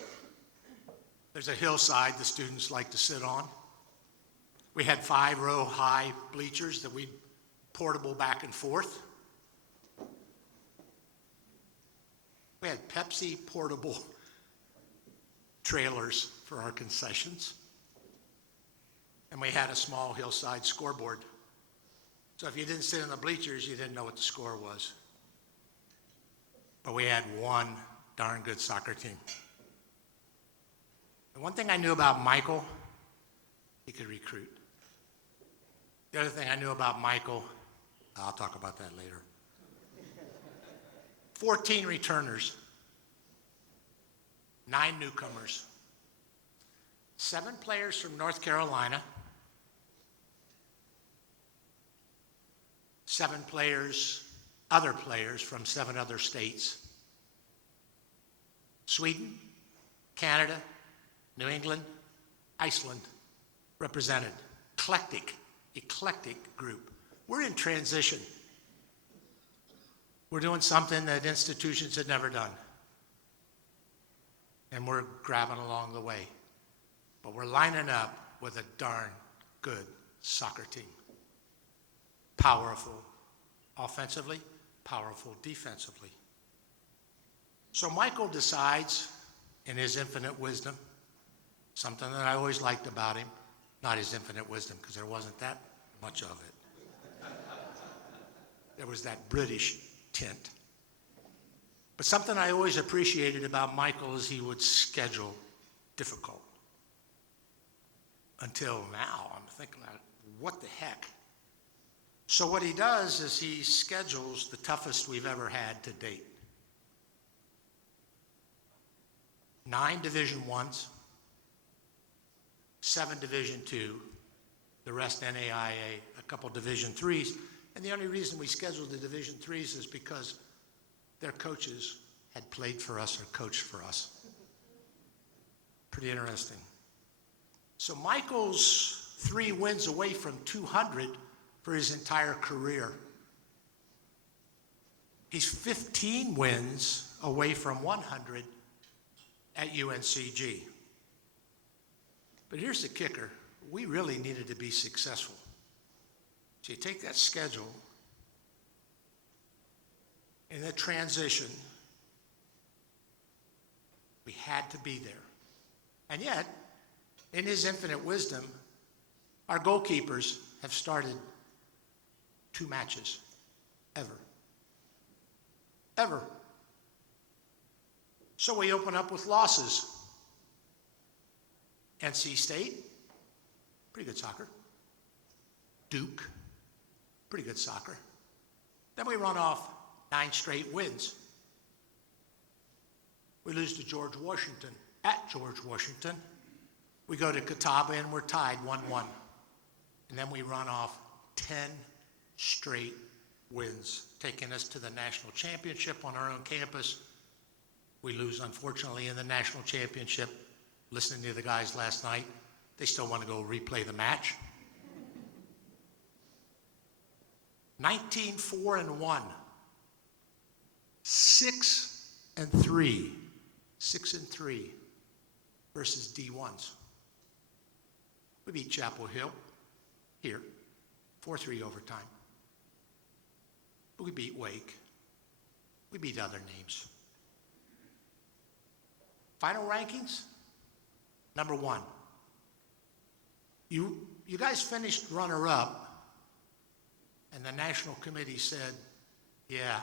There's a hillside the students like to sit on. We had 5-row high bleachers that we portable back and forth. We had Pepsi portable trailers for our concessions. And we had a small hillside scoreboard. So if you didn't sit in the bleachers, you didn't know what the score was. But we had one darn good soccer team. The one thing I knew about Michael, he could recruit. The other thing I knew about Michael, I'll talk about that later. 14 returners, 9 newcomers, 7 players from North Carolina, 7 players, other players from 7 other states. Sweden, Canada, New England, Iceland represented. Eclectic group. We're in transition. We're doing something that institutions had never done. And we're grabbing along the way. But we're lining up with a darn good soccer team. Powerful offensively, powerful defensively. So Michael decides, in his infinite wisdom, something that I always liked about him, not his infinite wisdom, because there wasn't that much of it. There was that British tint. But something I always appreciated about Michael is he would schedule difficult. Until now, I'm thinking about what the heck? So what he does is he schedules the toughest we've ever had to date. 9 Division I's, 7 Division II, the rest NAIA, a couple Division III's. And the only reason we scheduled the Division III's is because their coaches had played for us or coached for us. Pretty interesting. So Michael's 3 wins away from 200 for his entire career. He's 15 wins away from 100 at UNCG. But here's the kicker. We really needed to be successful. So you take that schedule, in the transition, we had to be there. And yet, in his infinite wisdom, our goalkeepers have started 2 matches, ever. So we open up with losses. NC State, pretty good soccer. Duke, pretty good soccer. Then we run off 9 straight wins. We lose to George Washington, at George Washington. We go to Catawba and we're tied 1-1. And then we run off 10 straight wins, taking us to the national championship on our own campus. We lose, unfortunately, in the national championship. Listening to the guys last night, They still want to go replay the match. 19-4-1. 6-3. 6-3 versus D1s. We beat Chapel Hill here, 4-3 overtime. We beat Wake. We beat other names. Final rankings, number 1. You guys finished runner-up, and the national committee said, yeah,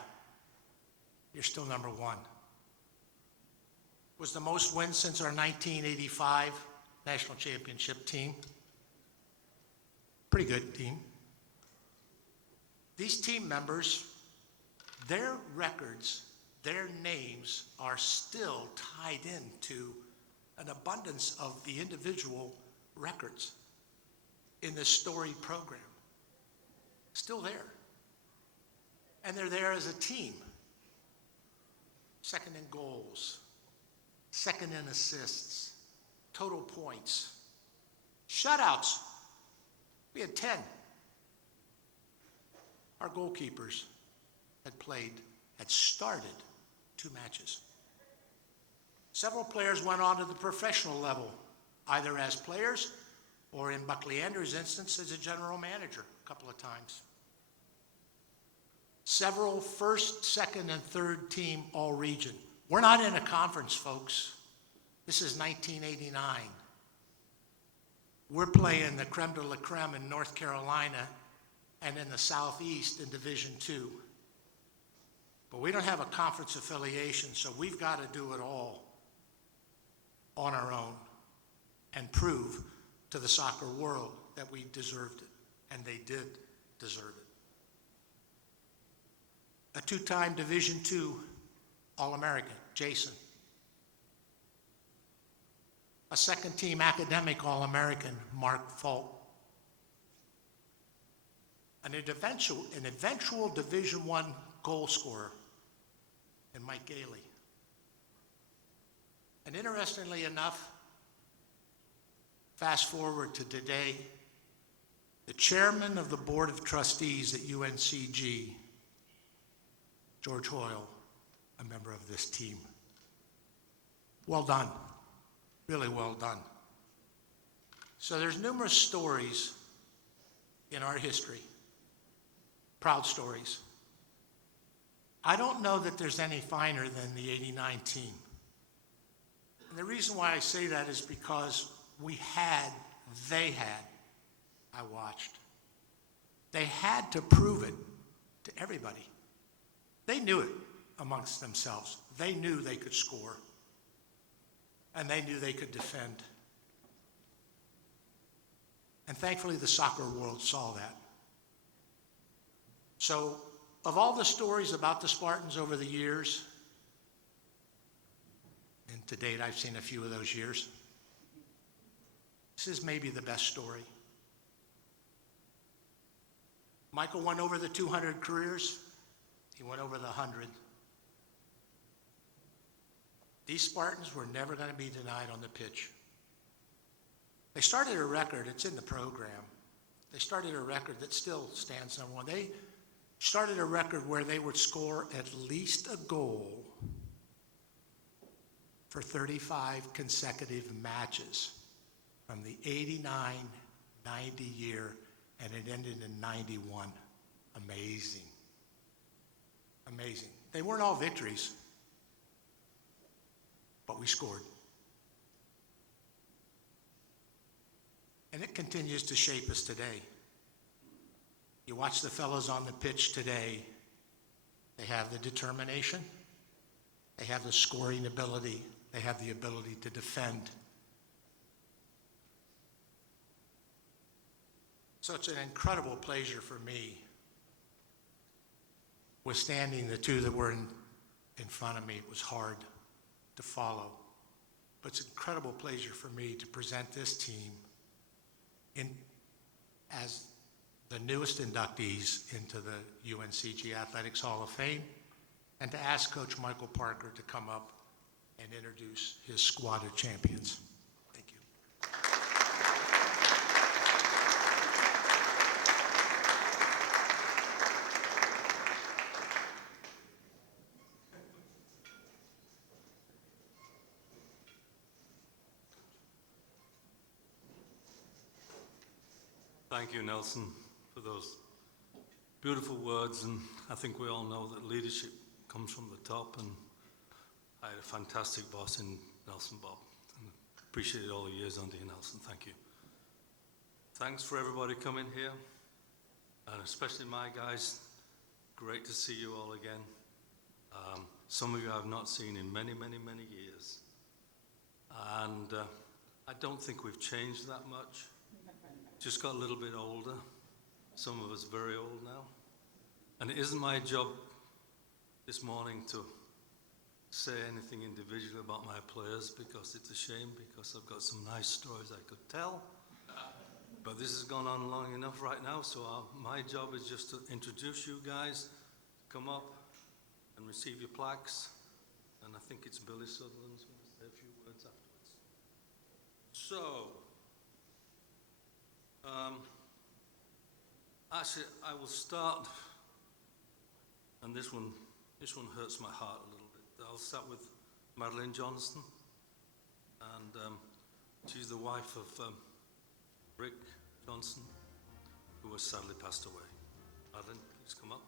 you're still number 1. Was the most wins since our 1985 national championship team. Pretty good team. These team members, their records, their names are still tied into an abundance of the individual records in this storied program. Still there. And they're there as a team. Second in goals, second in assists, total points, shutouts. We had 10. Our goalkeepers had started 2 matches. Several players went on to the professional level, either as players or in Buck Leander's instance as a general manager a couple of times. Several first, second, and third team all-region. We're not in a conference, folks. This is 1989. We're playing the creme de la creme in North Carolina and in the Southeast in Division II. But we don't have a conference affiliation, so we've got to do it all on our own and prove to the soccer world that we deserved it, and they did deserve it. A 2-time Division II All-American, Jason. A second-team academic All-American, Mark Falk. An eventual Division I goal scorer, and Mike Gailey. And interestingly enough, fast forward to today, the chairman of the Board of Trustees at UNCG, George Hoyle, a member of this team. Well done, really well done. So there's numerous stories in our history, proud stories. I don't know that there's any finer than the '89 team. And the reason why I say that is because they had, I watched. They had to prove it to everybody. They knew it amongst themselves. They knew they could score. And they knew they could defend. And thankfully, the soccer world saw that. So, of all the stories about the Spartans over the years, and to date I've seen a few of those years, this is maybe the best story. Michael went over the 200 careers. He went over the 100. These Spartans were never going to be denied on the pitch. They started a record, it's in the program. They started a record that still stands number 1. They started a record where they would score at least a goal for 35 consecutive matches from the 89-90 year, and it ended in 91. Amazing. Amazing. They weren't all victories, but we scored. And it continues to shape us today. You watch the fellows on the pitch today, they have the determination, they have the scoring ability, they have the ability to defend. So it's an incredible pleasure for me, withstanding the 2 that were in front of me. It was hard to follow. But it's an incredible pleasure for me to present this team as the newest inductees into the UNCG Athletics Hall of Fame, and to ask Coach Michael Parker to come up and introduce his squad of champions. Thank you. Thank you, Nelson, for those beautiful words. And I think we all know that leadership comes from the top. And I had a fantastic boss in Nelson Bob. And appreciated all the years under you, Nelson. Thank you. Thanks for everybody coming here, and especially my guys. Great to see you all again. Some of you I've not seen in many, many, many years. And I don't think we've changed that much. Just got a little bit older. Some of us very old now. And it isn't my job this morning to say anything individually about my players, because it's a shame, because I've got some nice stories I could tell. But this has gone on long enough right now, so my job is just to introduce you guys, come up and receive your plaques. And I think it's Billy Sutherland's going to say a few words afterwards. So, actually, I will start, and this one hurts my heart a little bit. I'll start with Madeline Johnston, and she's the wife of Rick Johnson, who has sadly passed away. Madeline, please come up.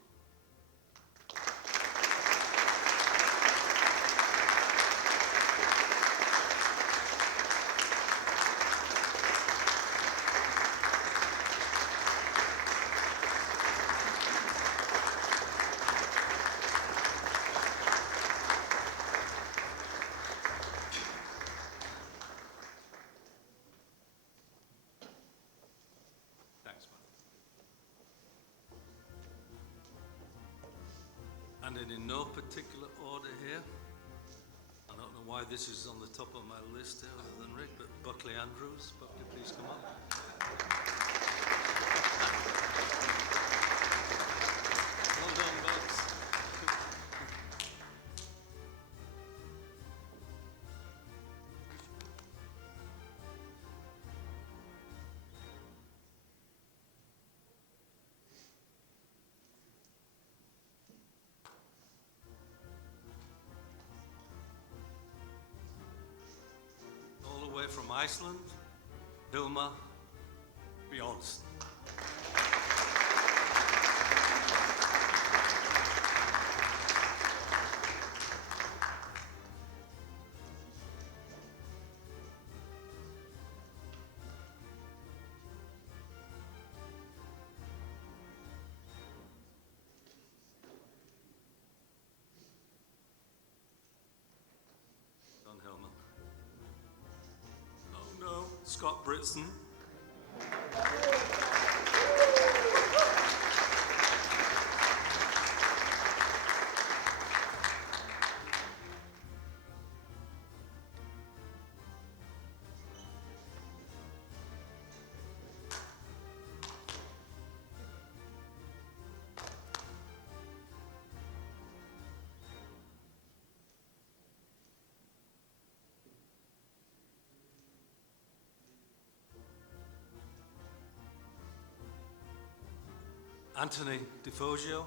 Thanks, Madeline. And in no particular order here, I don't know why this is on the top of my list here other than Rick, but Buckley Andrews. Buckley, please come up. Well done, Bucks. All the way from Iceland, Hilma Bjornsson. Don Hilma. Oh no, Scott Britson. Anthony DeFogio.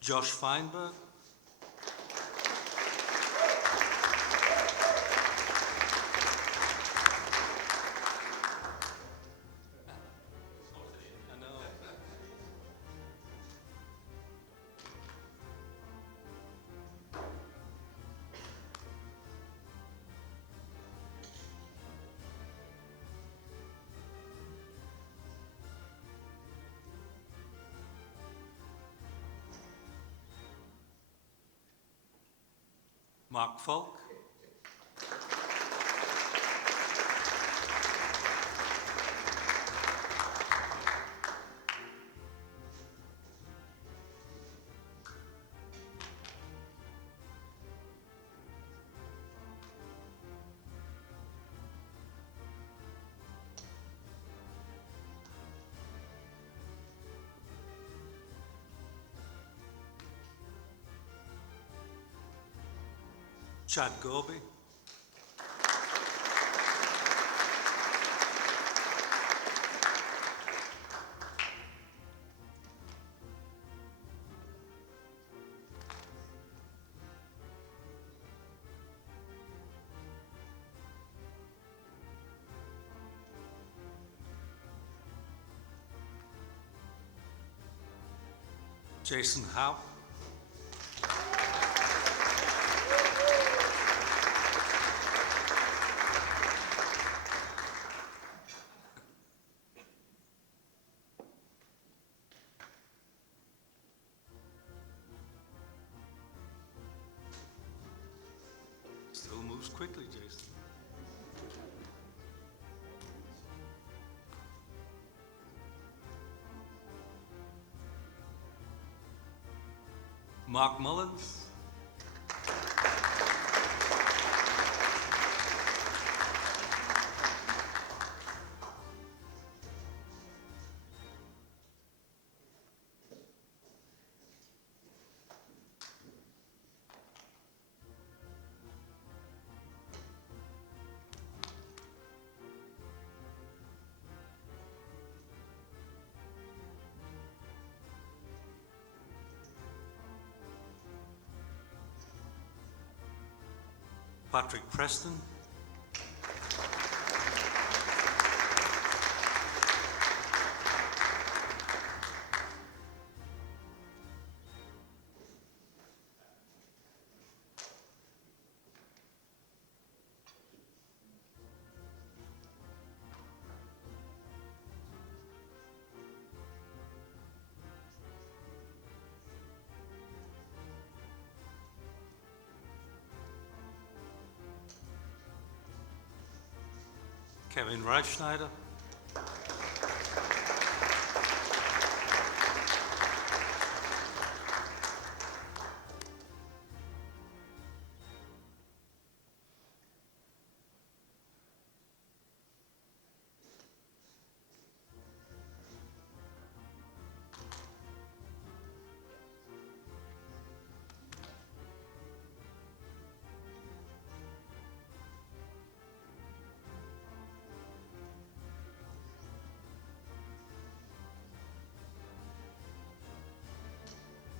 Josh Feinberg. I know. Mark Falk. Chad Gorby. Jason Howe. Still moves quickly, Jason. Mark Mullins. Patrick Preston. Kevin Reitschneider.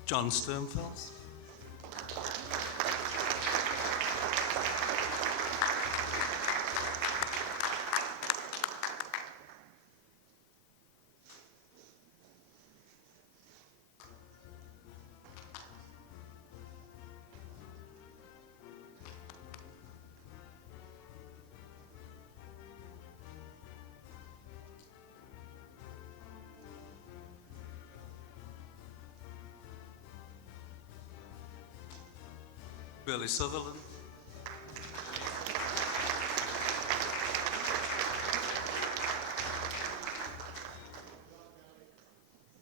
John Sternfels. Billy Sutherland.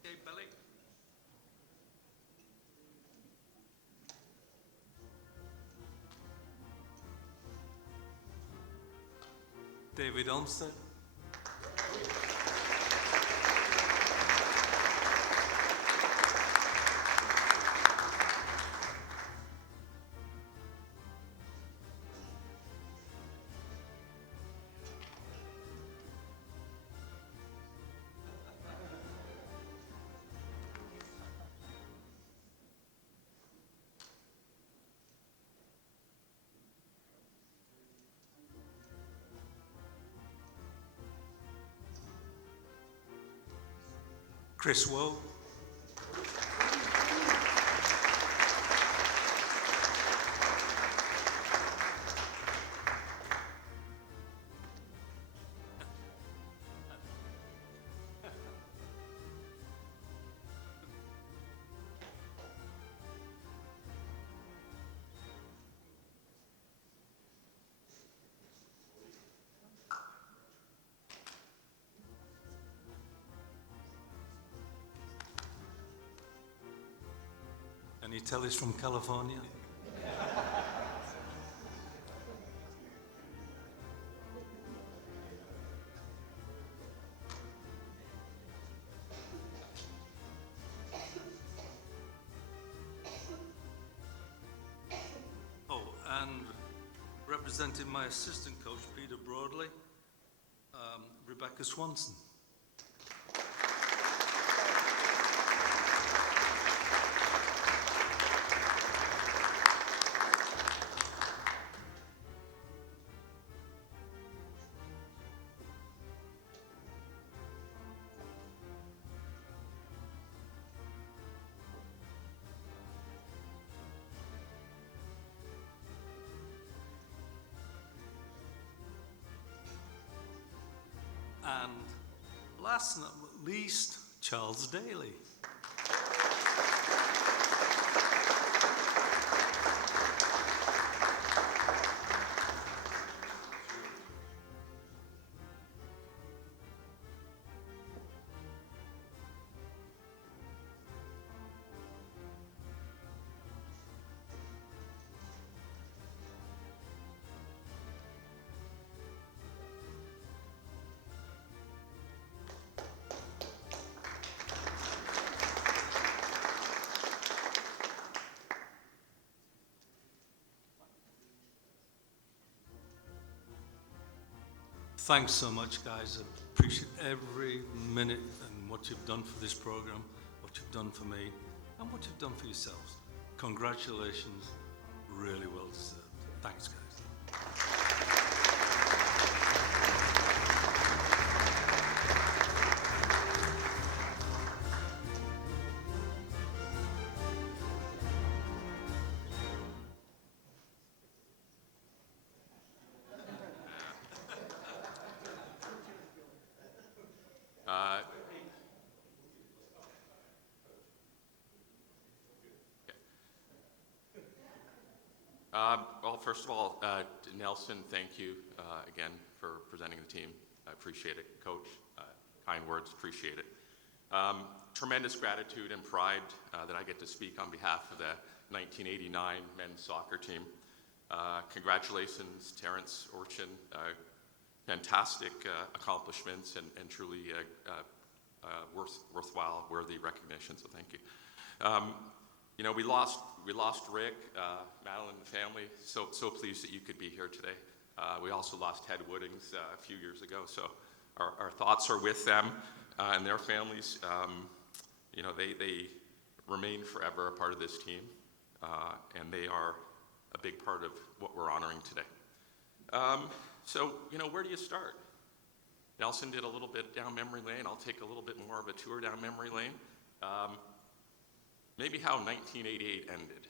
Hey, Billy. David Olmsted. Chris Woe. Can you tell he's from California? Oh, and representing my assistant coach, Peter Broadley, Rebecca Swanson. And last but not least, Charles Daly. Thanks so much, guys. I appreciate every minute and what you've done for this program, what you've done for me, and what you've done for yourselves. Congratulations. Really well deserved. Thanks, guys. Well, first of all, Nelson, thank you again for presenting the team. I appreciate it. Coach, kind words, appreciate it. Tremendous gratitude and pride that I get to speak on behalf of the 1989 men's soccer team. Congratulations, Terrance, Orcun. Fantastic accomplishments and truly worthwhile, worthy recognition, so thank you. You know, we lost Rick, Madeline, and the family. So pleased that you could be here today. We also lost Ted Woodings a few years ago, so our thoughts are with them and their families. You know, they remain forever a part of this team, and they are a big part of what we're honoring today. So, you know, where do you start? Nelson did a little bit down memory lane. I'll take a little bit more of a tour down memory lane. Maybe how 1988 ended.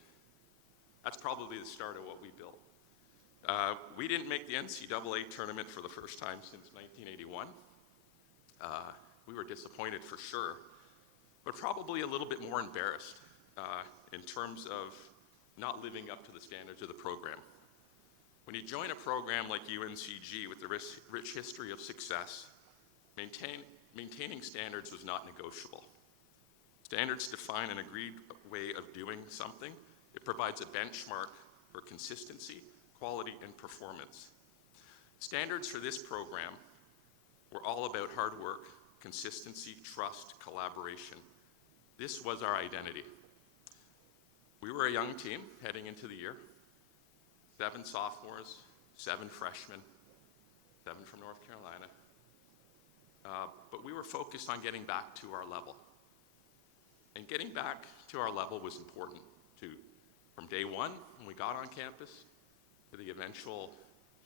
That's probably the start of what we built. We didn't make the NCAA tournament for the first time since 1981. We were disappointed for sure, but probably a little bit more embarrassed in terms of not living up to the standards of the program. When you join a program like UNCG with the rich history of success, maintaining standards was not negotiable. Standards define an agreed way of doing something. It provides a benchmark for consistency, quality, and performance. Standards for this program were all about hard work, consistency, trust, collaboration. This was our identity. We were a young team heading into the year. 7 sophomores, 7 freshmen, 7 from North Carolina. But we were focused on getting back to our level. And getting back to our level was important too. From day one, when we got on campus, to the eventual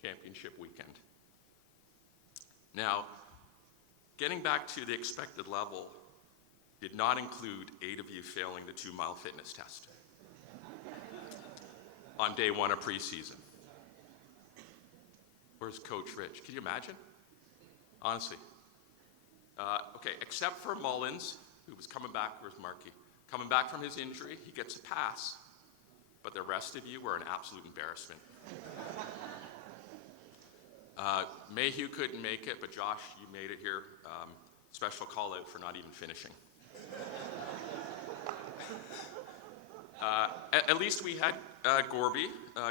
championship weekend. Now, getting back to the expected level did not include 8 of you failing the 2-mile fitness test on day 1 of preseason. Where's Coach Rich? Can you imagine? Honestly. Okay, except for Mullins, who was coming back, where's Markey? Coming back from his injury, he gets a pass. But the rest of you were an absolute embarrassment. Mayhew couldn't make it, but Josh, you made it here. Special call out for not even finishing. At least we had Gorby.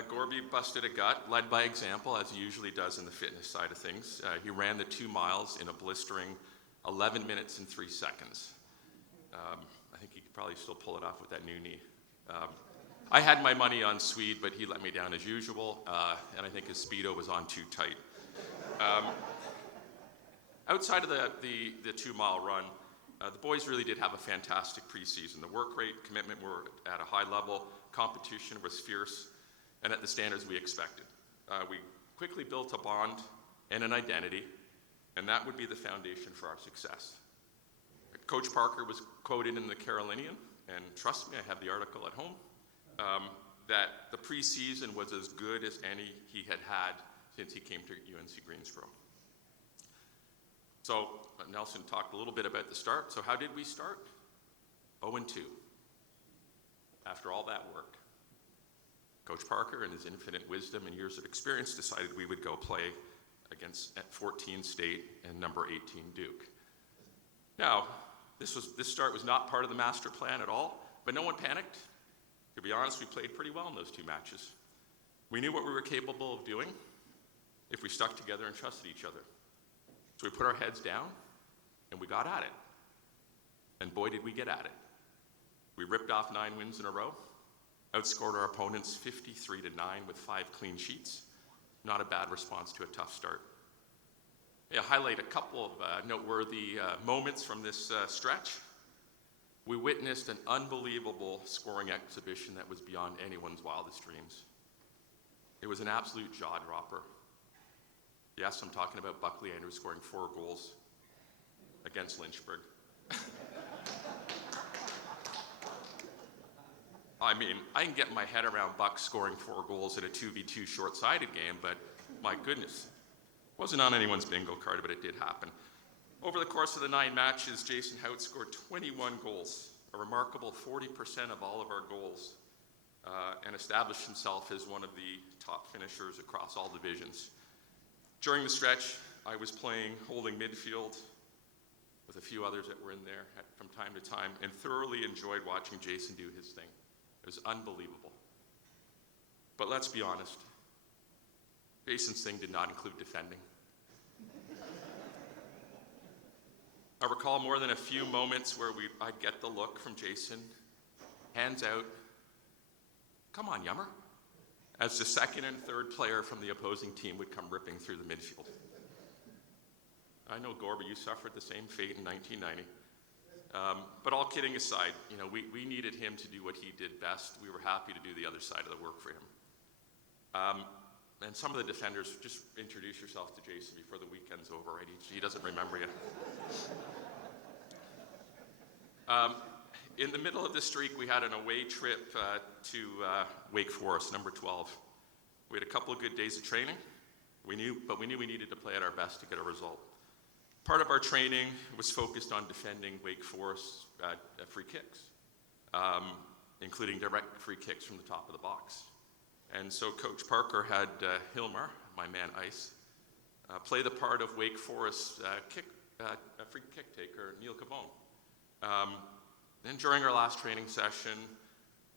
Gorby busted a gut, led by example, as he usually does in the fitness side of things. He ran the 2 miles in a blistering 11 minutes and 3 seconds. I think he could probably still pull it off with that new knee. I had my money on Swede, but he let me down as usual, and I think his Speedo was on too tight. Outside of the 2-mile run, the boys really did have a fantastic preseason. The work rate, commitment were at a high level, competition was fierce, and at the standards we expected. We quickly built a bond and an identity, and that would be the foundation for our success. Coach Parker was quoted in the Carolinian, and trust me, I have the article at home, that the preseason was as good as any he had had since he came to UNC Greensboro. So Nelson talked a little bit about the start. So how did we start? 0-2. After all that work, Coach Parker, in his infinite wisdom and years of experience, decided we would go play against at 14 State and number 18 Duke. Now, this start was not part of the master plan at all, but no one panicked. To be honest, we played pretty well in those 2 matches. We knew what we were capable of doing if we stuck together and trusted each other. So we put our heads down and we got at it. And boy, did we get at it. We ripped off 9 wins in a row, outscored our opponents 53-9 with 5 clean sheets. Not a bad response to a tough start. Yeah, highlight a couple of noteworthy moments from this stretch. We witnessed an unbelievable scoring exhibition that was beyond anyone's wildest dreams. It was an absolute jaw-dropper. Yes, I'm talking about Buckley Andrews scoring 4 goals against Lynchburg. I mean, I can get my head around Buck scoring 4 goals in a 2v2 short-sided game, but my goodness. Wasn't on anyone's bingo card, but it did happen. Over the course of the 9 matches, Jason Hout scored 21 goals, a remarkable 40% of all of our goals, and established himself as one of the top finishers across all divisions. During the stretch, I was playing holding midfield with a few others that were in there from time to time, and thoroughly enjoyed watching Jason do his thing. It was unbelievable. But let's be honest, Jason's thing did not include defending. I recall more than a few moments where I'd get the look from Jason, hands out, "Come on, Yummer," as the second and third player from the opposing team would come ripping through the midfield. I know, Gorby, you suffered the same fate in 1990. But all kidding aside, we needed him to do what he did best. We were happy to do the other side of the work for him. And some of the defenders, just introduce yourself to Jason before the weekend's over, right? He doesn't remember you. In the middle of the streak, we had an away trip to Wake Forest, number 12. We had a couple of good days of training. We knew we needed to play at our best to get a result. Part of our training was focused on defending Wake Forest free kicks, including direct free kicks from the top of the box. And so Coach Parker had Hilmar, my man Ice, play the part of Wake Forest free kick taker Neil Cabone. Then during our last training session,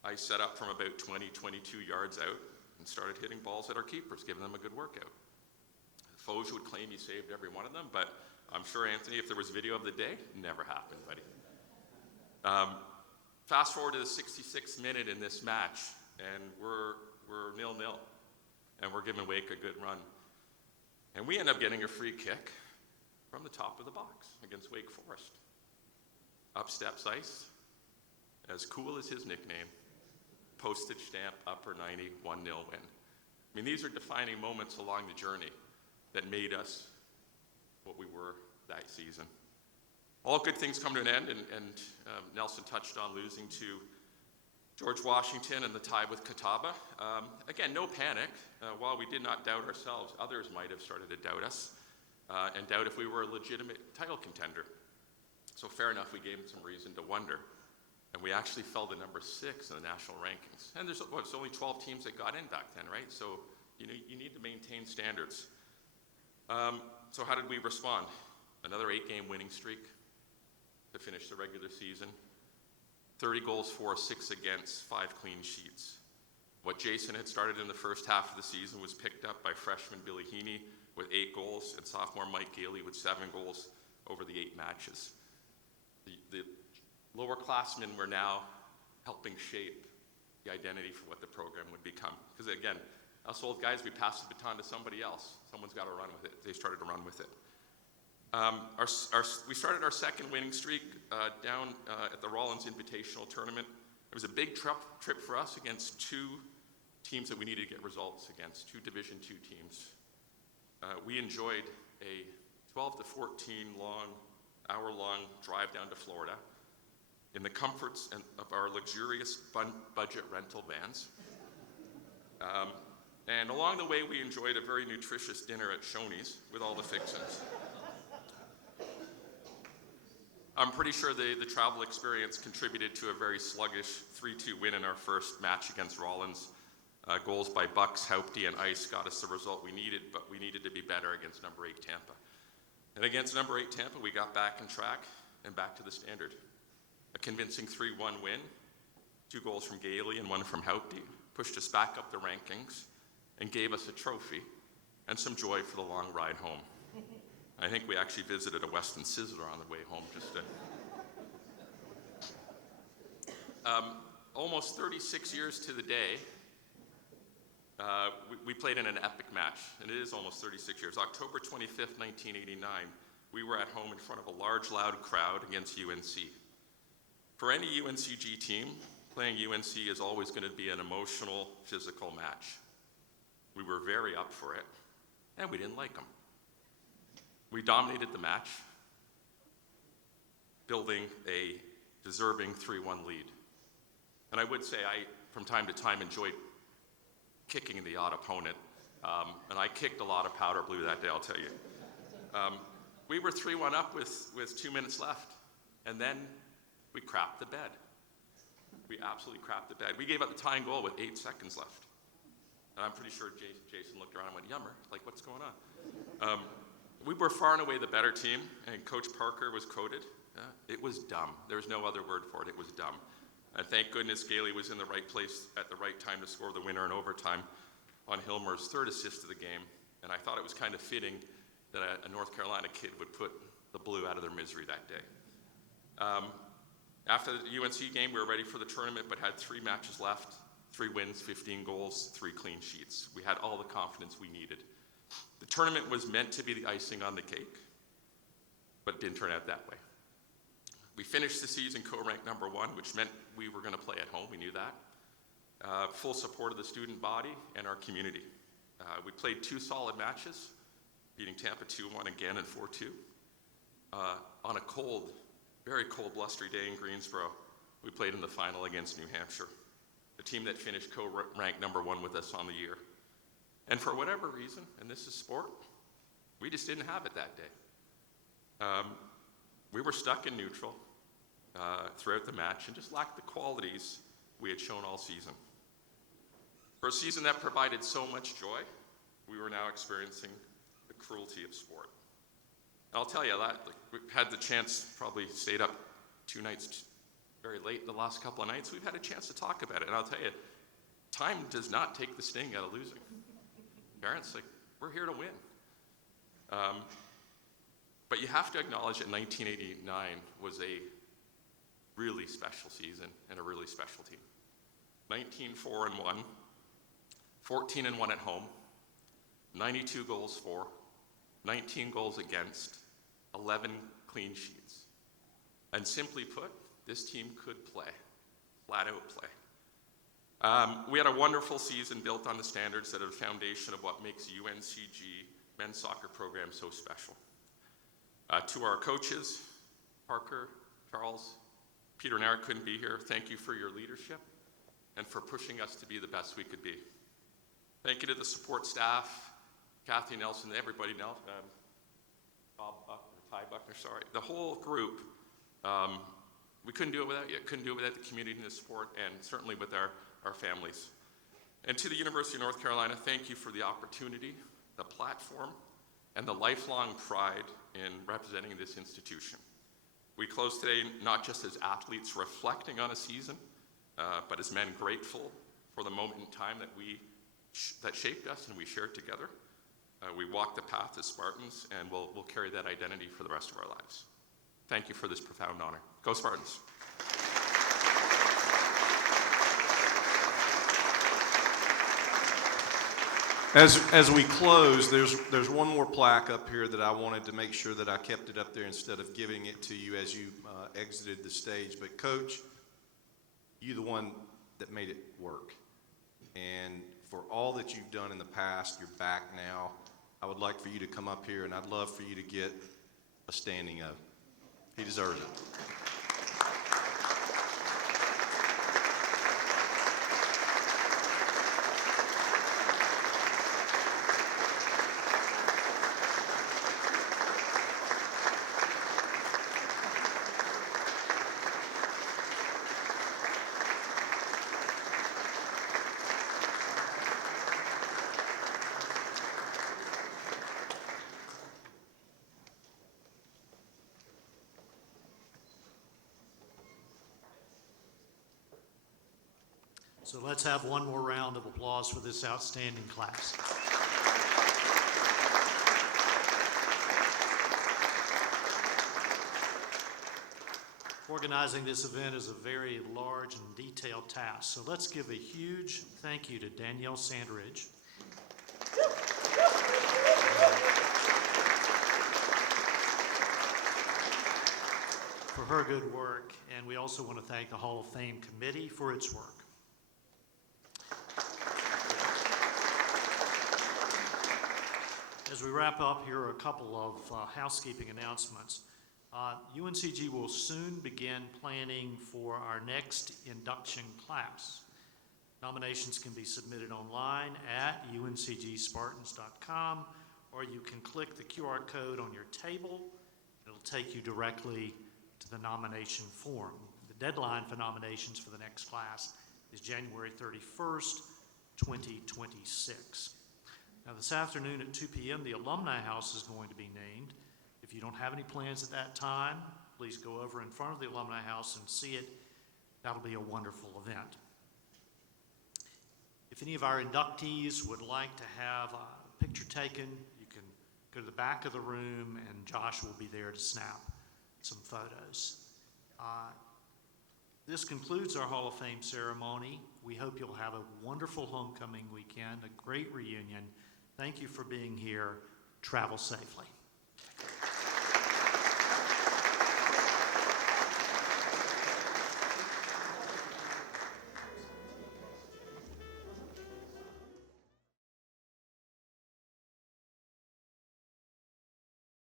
I set up from about 22 yards out and started hitting balls at our keepers, giving them a good workout. Foes would claim he saved every one of them, but I'm sure, Anthony, if there was video of the day, never happened, buddy. Fast forward to the 66th minute in this match, and we're 0-0, and we're giving Wake a good run. And we end up getting a free kick from the top of the box against Wake Forest. Up steps Ice, as cool as his nickname, postage stamp, upper 90, 1-0 win. I mean, these are defining moments along the journey that made us what we were that season. All good things come to an end, and Nelson touched on losing to George Washington and the tie with Catawba. Again, no panic. While we did not doubt ourselves, others might have started to doubt us and doubt if we were a legitimate title contender. So fair enough, we gave them some reason to wonder. And we actually fell to number 6 in the national rankings. And there's only 12 teams that got in back then, right? So you need to maintain standards. So how did we respond? Another 8-game winning streak to finish the regular season. 30 goals for, 6 against, 5 clean sheets. What Jason had started in the first half of the season was picked up by freshman Billy Heaney with 8 goals and sophomore Mike Gailey with 7 goals over the 8 matches. The lower classmen were now helping shape the identity for what the program would become. Because again, us old guys, we pass the baton to somebody else. Someone's got to run with it. They started to run with it. We started our second winning streak down at the Rollins Invitational Tournament. It was a big trip for us against two teams that we needed to get results against, two Division II teams. We enjoyed a 12 to 14 hour-long drive down to Florida in the comforts of our luxurious budget rental vans. And along the way, we enjoyed a very nutritious dinner at Shoney's with all the fixings. I'm pretty sure the travel experience contributed to a very sluggish 3-2 win in our first match against Rollins. Goals by Bucks, Haupty, and Ice got us the result we needed, but we needed to be better against number 8 Tampa. And against number 8 Tampa, we got back on track and back to the standard. A convincing 3-1 win, 2 goals from Gailey and 1 from Haupty, pushed us back up the rankings and gave us a trophy and some joy for the long ride home. I think we actually visited a Weston Sizzler on the way home just to... Almost 36 years to the day, we played in an epic match, and it is almost 36 years. October 25th, 1989, we were at home in front of a large, loud crowd against UNC. For any UNCG team, playing UNC is always going to be an emotional, physical match. We were very up for it, and we didn't like them. We dominated the match, building a deserving 3-1 lead. And I would say I, from time to time, enjoyed kicking the odd opponent. And I kicked a lot of powder blue that day, I'll tell you. We were 3-1 up with 2 minutes left. And then we crapped the bed. We absolutely crapped the bed. We gave up the tying goal with 8 seconds left. And I'm pretty sure Jason looked around and went, "Yummer, like what's going on?" We were far and away the better team, and Coach Parker was quoted. It was dumb. There's no other word for it. It was dumb. And thank goodness Gailey was in the right place at the right time to score the winner in overtime on Hilmer's 3rd assist of the game. And I thought it was kind of fitting that a North Carolina kid would put the Blue out of their misery that day. After the UNC game, we were ready for the tournament, but had 3 matches left, 3 wins, 15 goals, 3 clean sheets. We had all the confidence we needed. The tournament was meant to be the icing on the cake, but it didn't turn out that way. We finished the season co-ranked number 1, which meant we were going to play at home. We knew that. Full support of the student body and our community. We played 2 solid matches, beating Tampa 2-1 again and 4-2. On a cold, very cold, blustery day in Greensboro, we played in the final against New Hampshire, the team that finished co-ranked number 1 with us on the year. And for whatever reason, and this is sport, we just didn't have it that day. We were stuck in neutral throughout the match and just lacked the qualities we had shown all season. For a season that provided so much joy, we were now experiencing the cruelty of sport. And I'll tell you that, we've had the chance, probably stayed up 2 nights very late the last couple of nights. We've had a chance to talk about it, and I'll tell you, time does not take the sting out of losing. Parents, we're here to win. But you have to acknowledge that 1989 was a really special season and a really special team. 19-4-1, 14-1 at home, 92 goals for, 19 goals against, 11 clean sheets. And simply put, this team could play, flat out play. We had a wonderful season built on the standards that are the foundation of what makes UNCG men's soccer program so special. To our coaches, Parker, Charles, Peter and Eric couldn't be here. Thank you for your leadership and for pushing us to be the best we could be. Thank you to the support staff, Kathy Nelson, everybody, Bob Buckner, Ty Buckner, sorry, the whole group. We couldn't do it without you. Couldn't do it without the community and the support, and certainly with our families. And to the University of North Carolina, thank you for the opportunity, the platform, and the lifelong pride in representing this institution. We close today not just as athletes reflecting on a season, but as men grateful for the moment in time that shaped us and we shared together. We walk the path as Spartans, and we'll carry that identity for the rest of our lives. Thank you for this profound honor. Go Spartans. As we close, there's one more plaque up here that I wanted to make sure that I kept it up there instead of giving it to you as you exited the stage. But Coach, you the one that made it work. And for all that you've done in the past, you're back now. I would like for you to come up here, and I'd love for you to get a standing O. He deserves it. So let's have one more round of applause for this outstanding class. Organizing this event is a very large and detailed task, so let's give a huge thank you to Danielle Sandridge. For her good work, and we also want to thank the Hall of Fame Committee for its work. As we wrap up, here are a couple of housekeeping announcements. UNCG will soon begin planning for our next induction class. Nominations can be submitted online at uncgspartans.com, or you can click the QR code on your table. It'll take you directly to the nomination form. The deadline for nominations for the next class is January 31st, 2026. Now, this afternoon at 2 p.m., the Alumni House is going to be named. If you don't have any plans at that time, please go over in front of the Alumni House and see it. That'll be a wonderful event. If any of our inductees would like to have a picture taken, you can go to the back of the room, and Josh will be there to snap some photos. This concludes our Hall of Fame ceremony. We hope you'll have a wonderful homecoming weekend, a great reunion. Thank you for being here. Travel safely.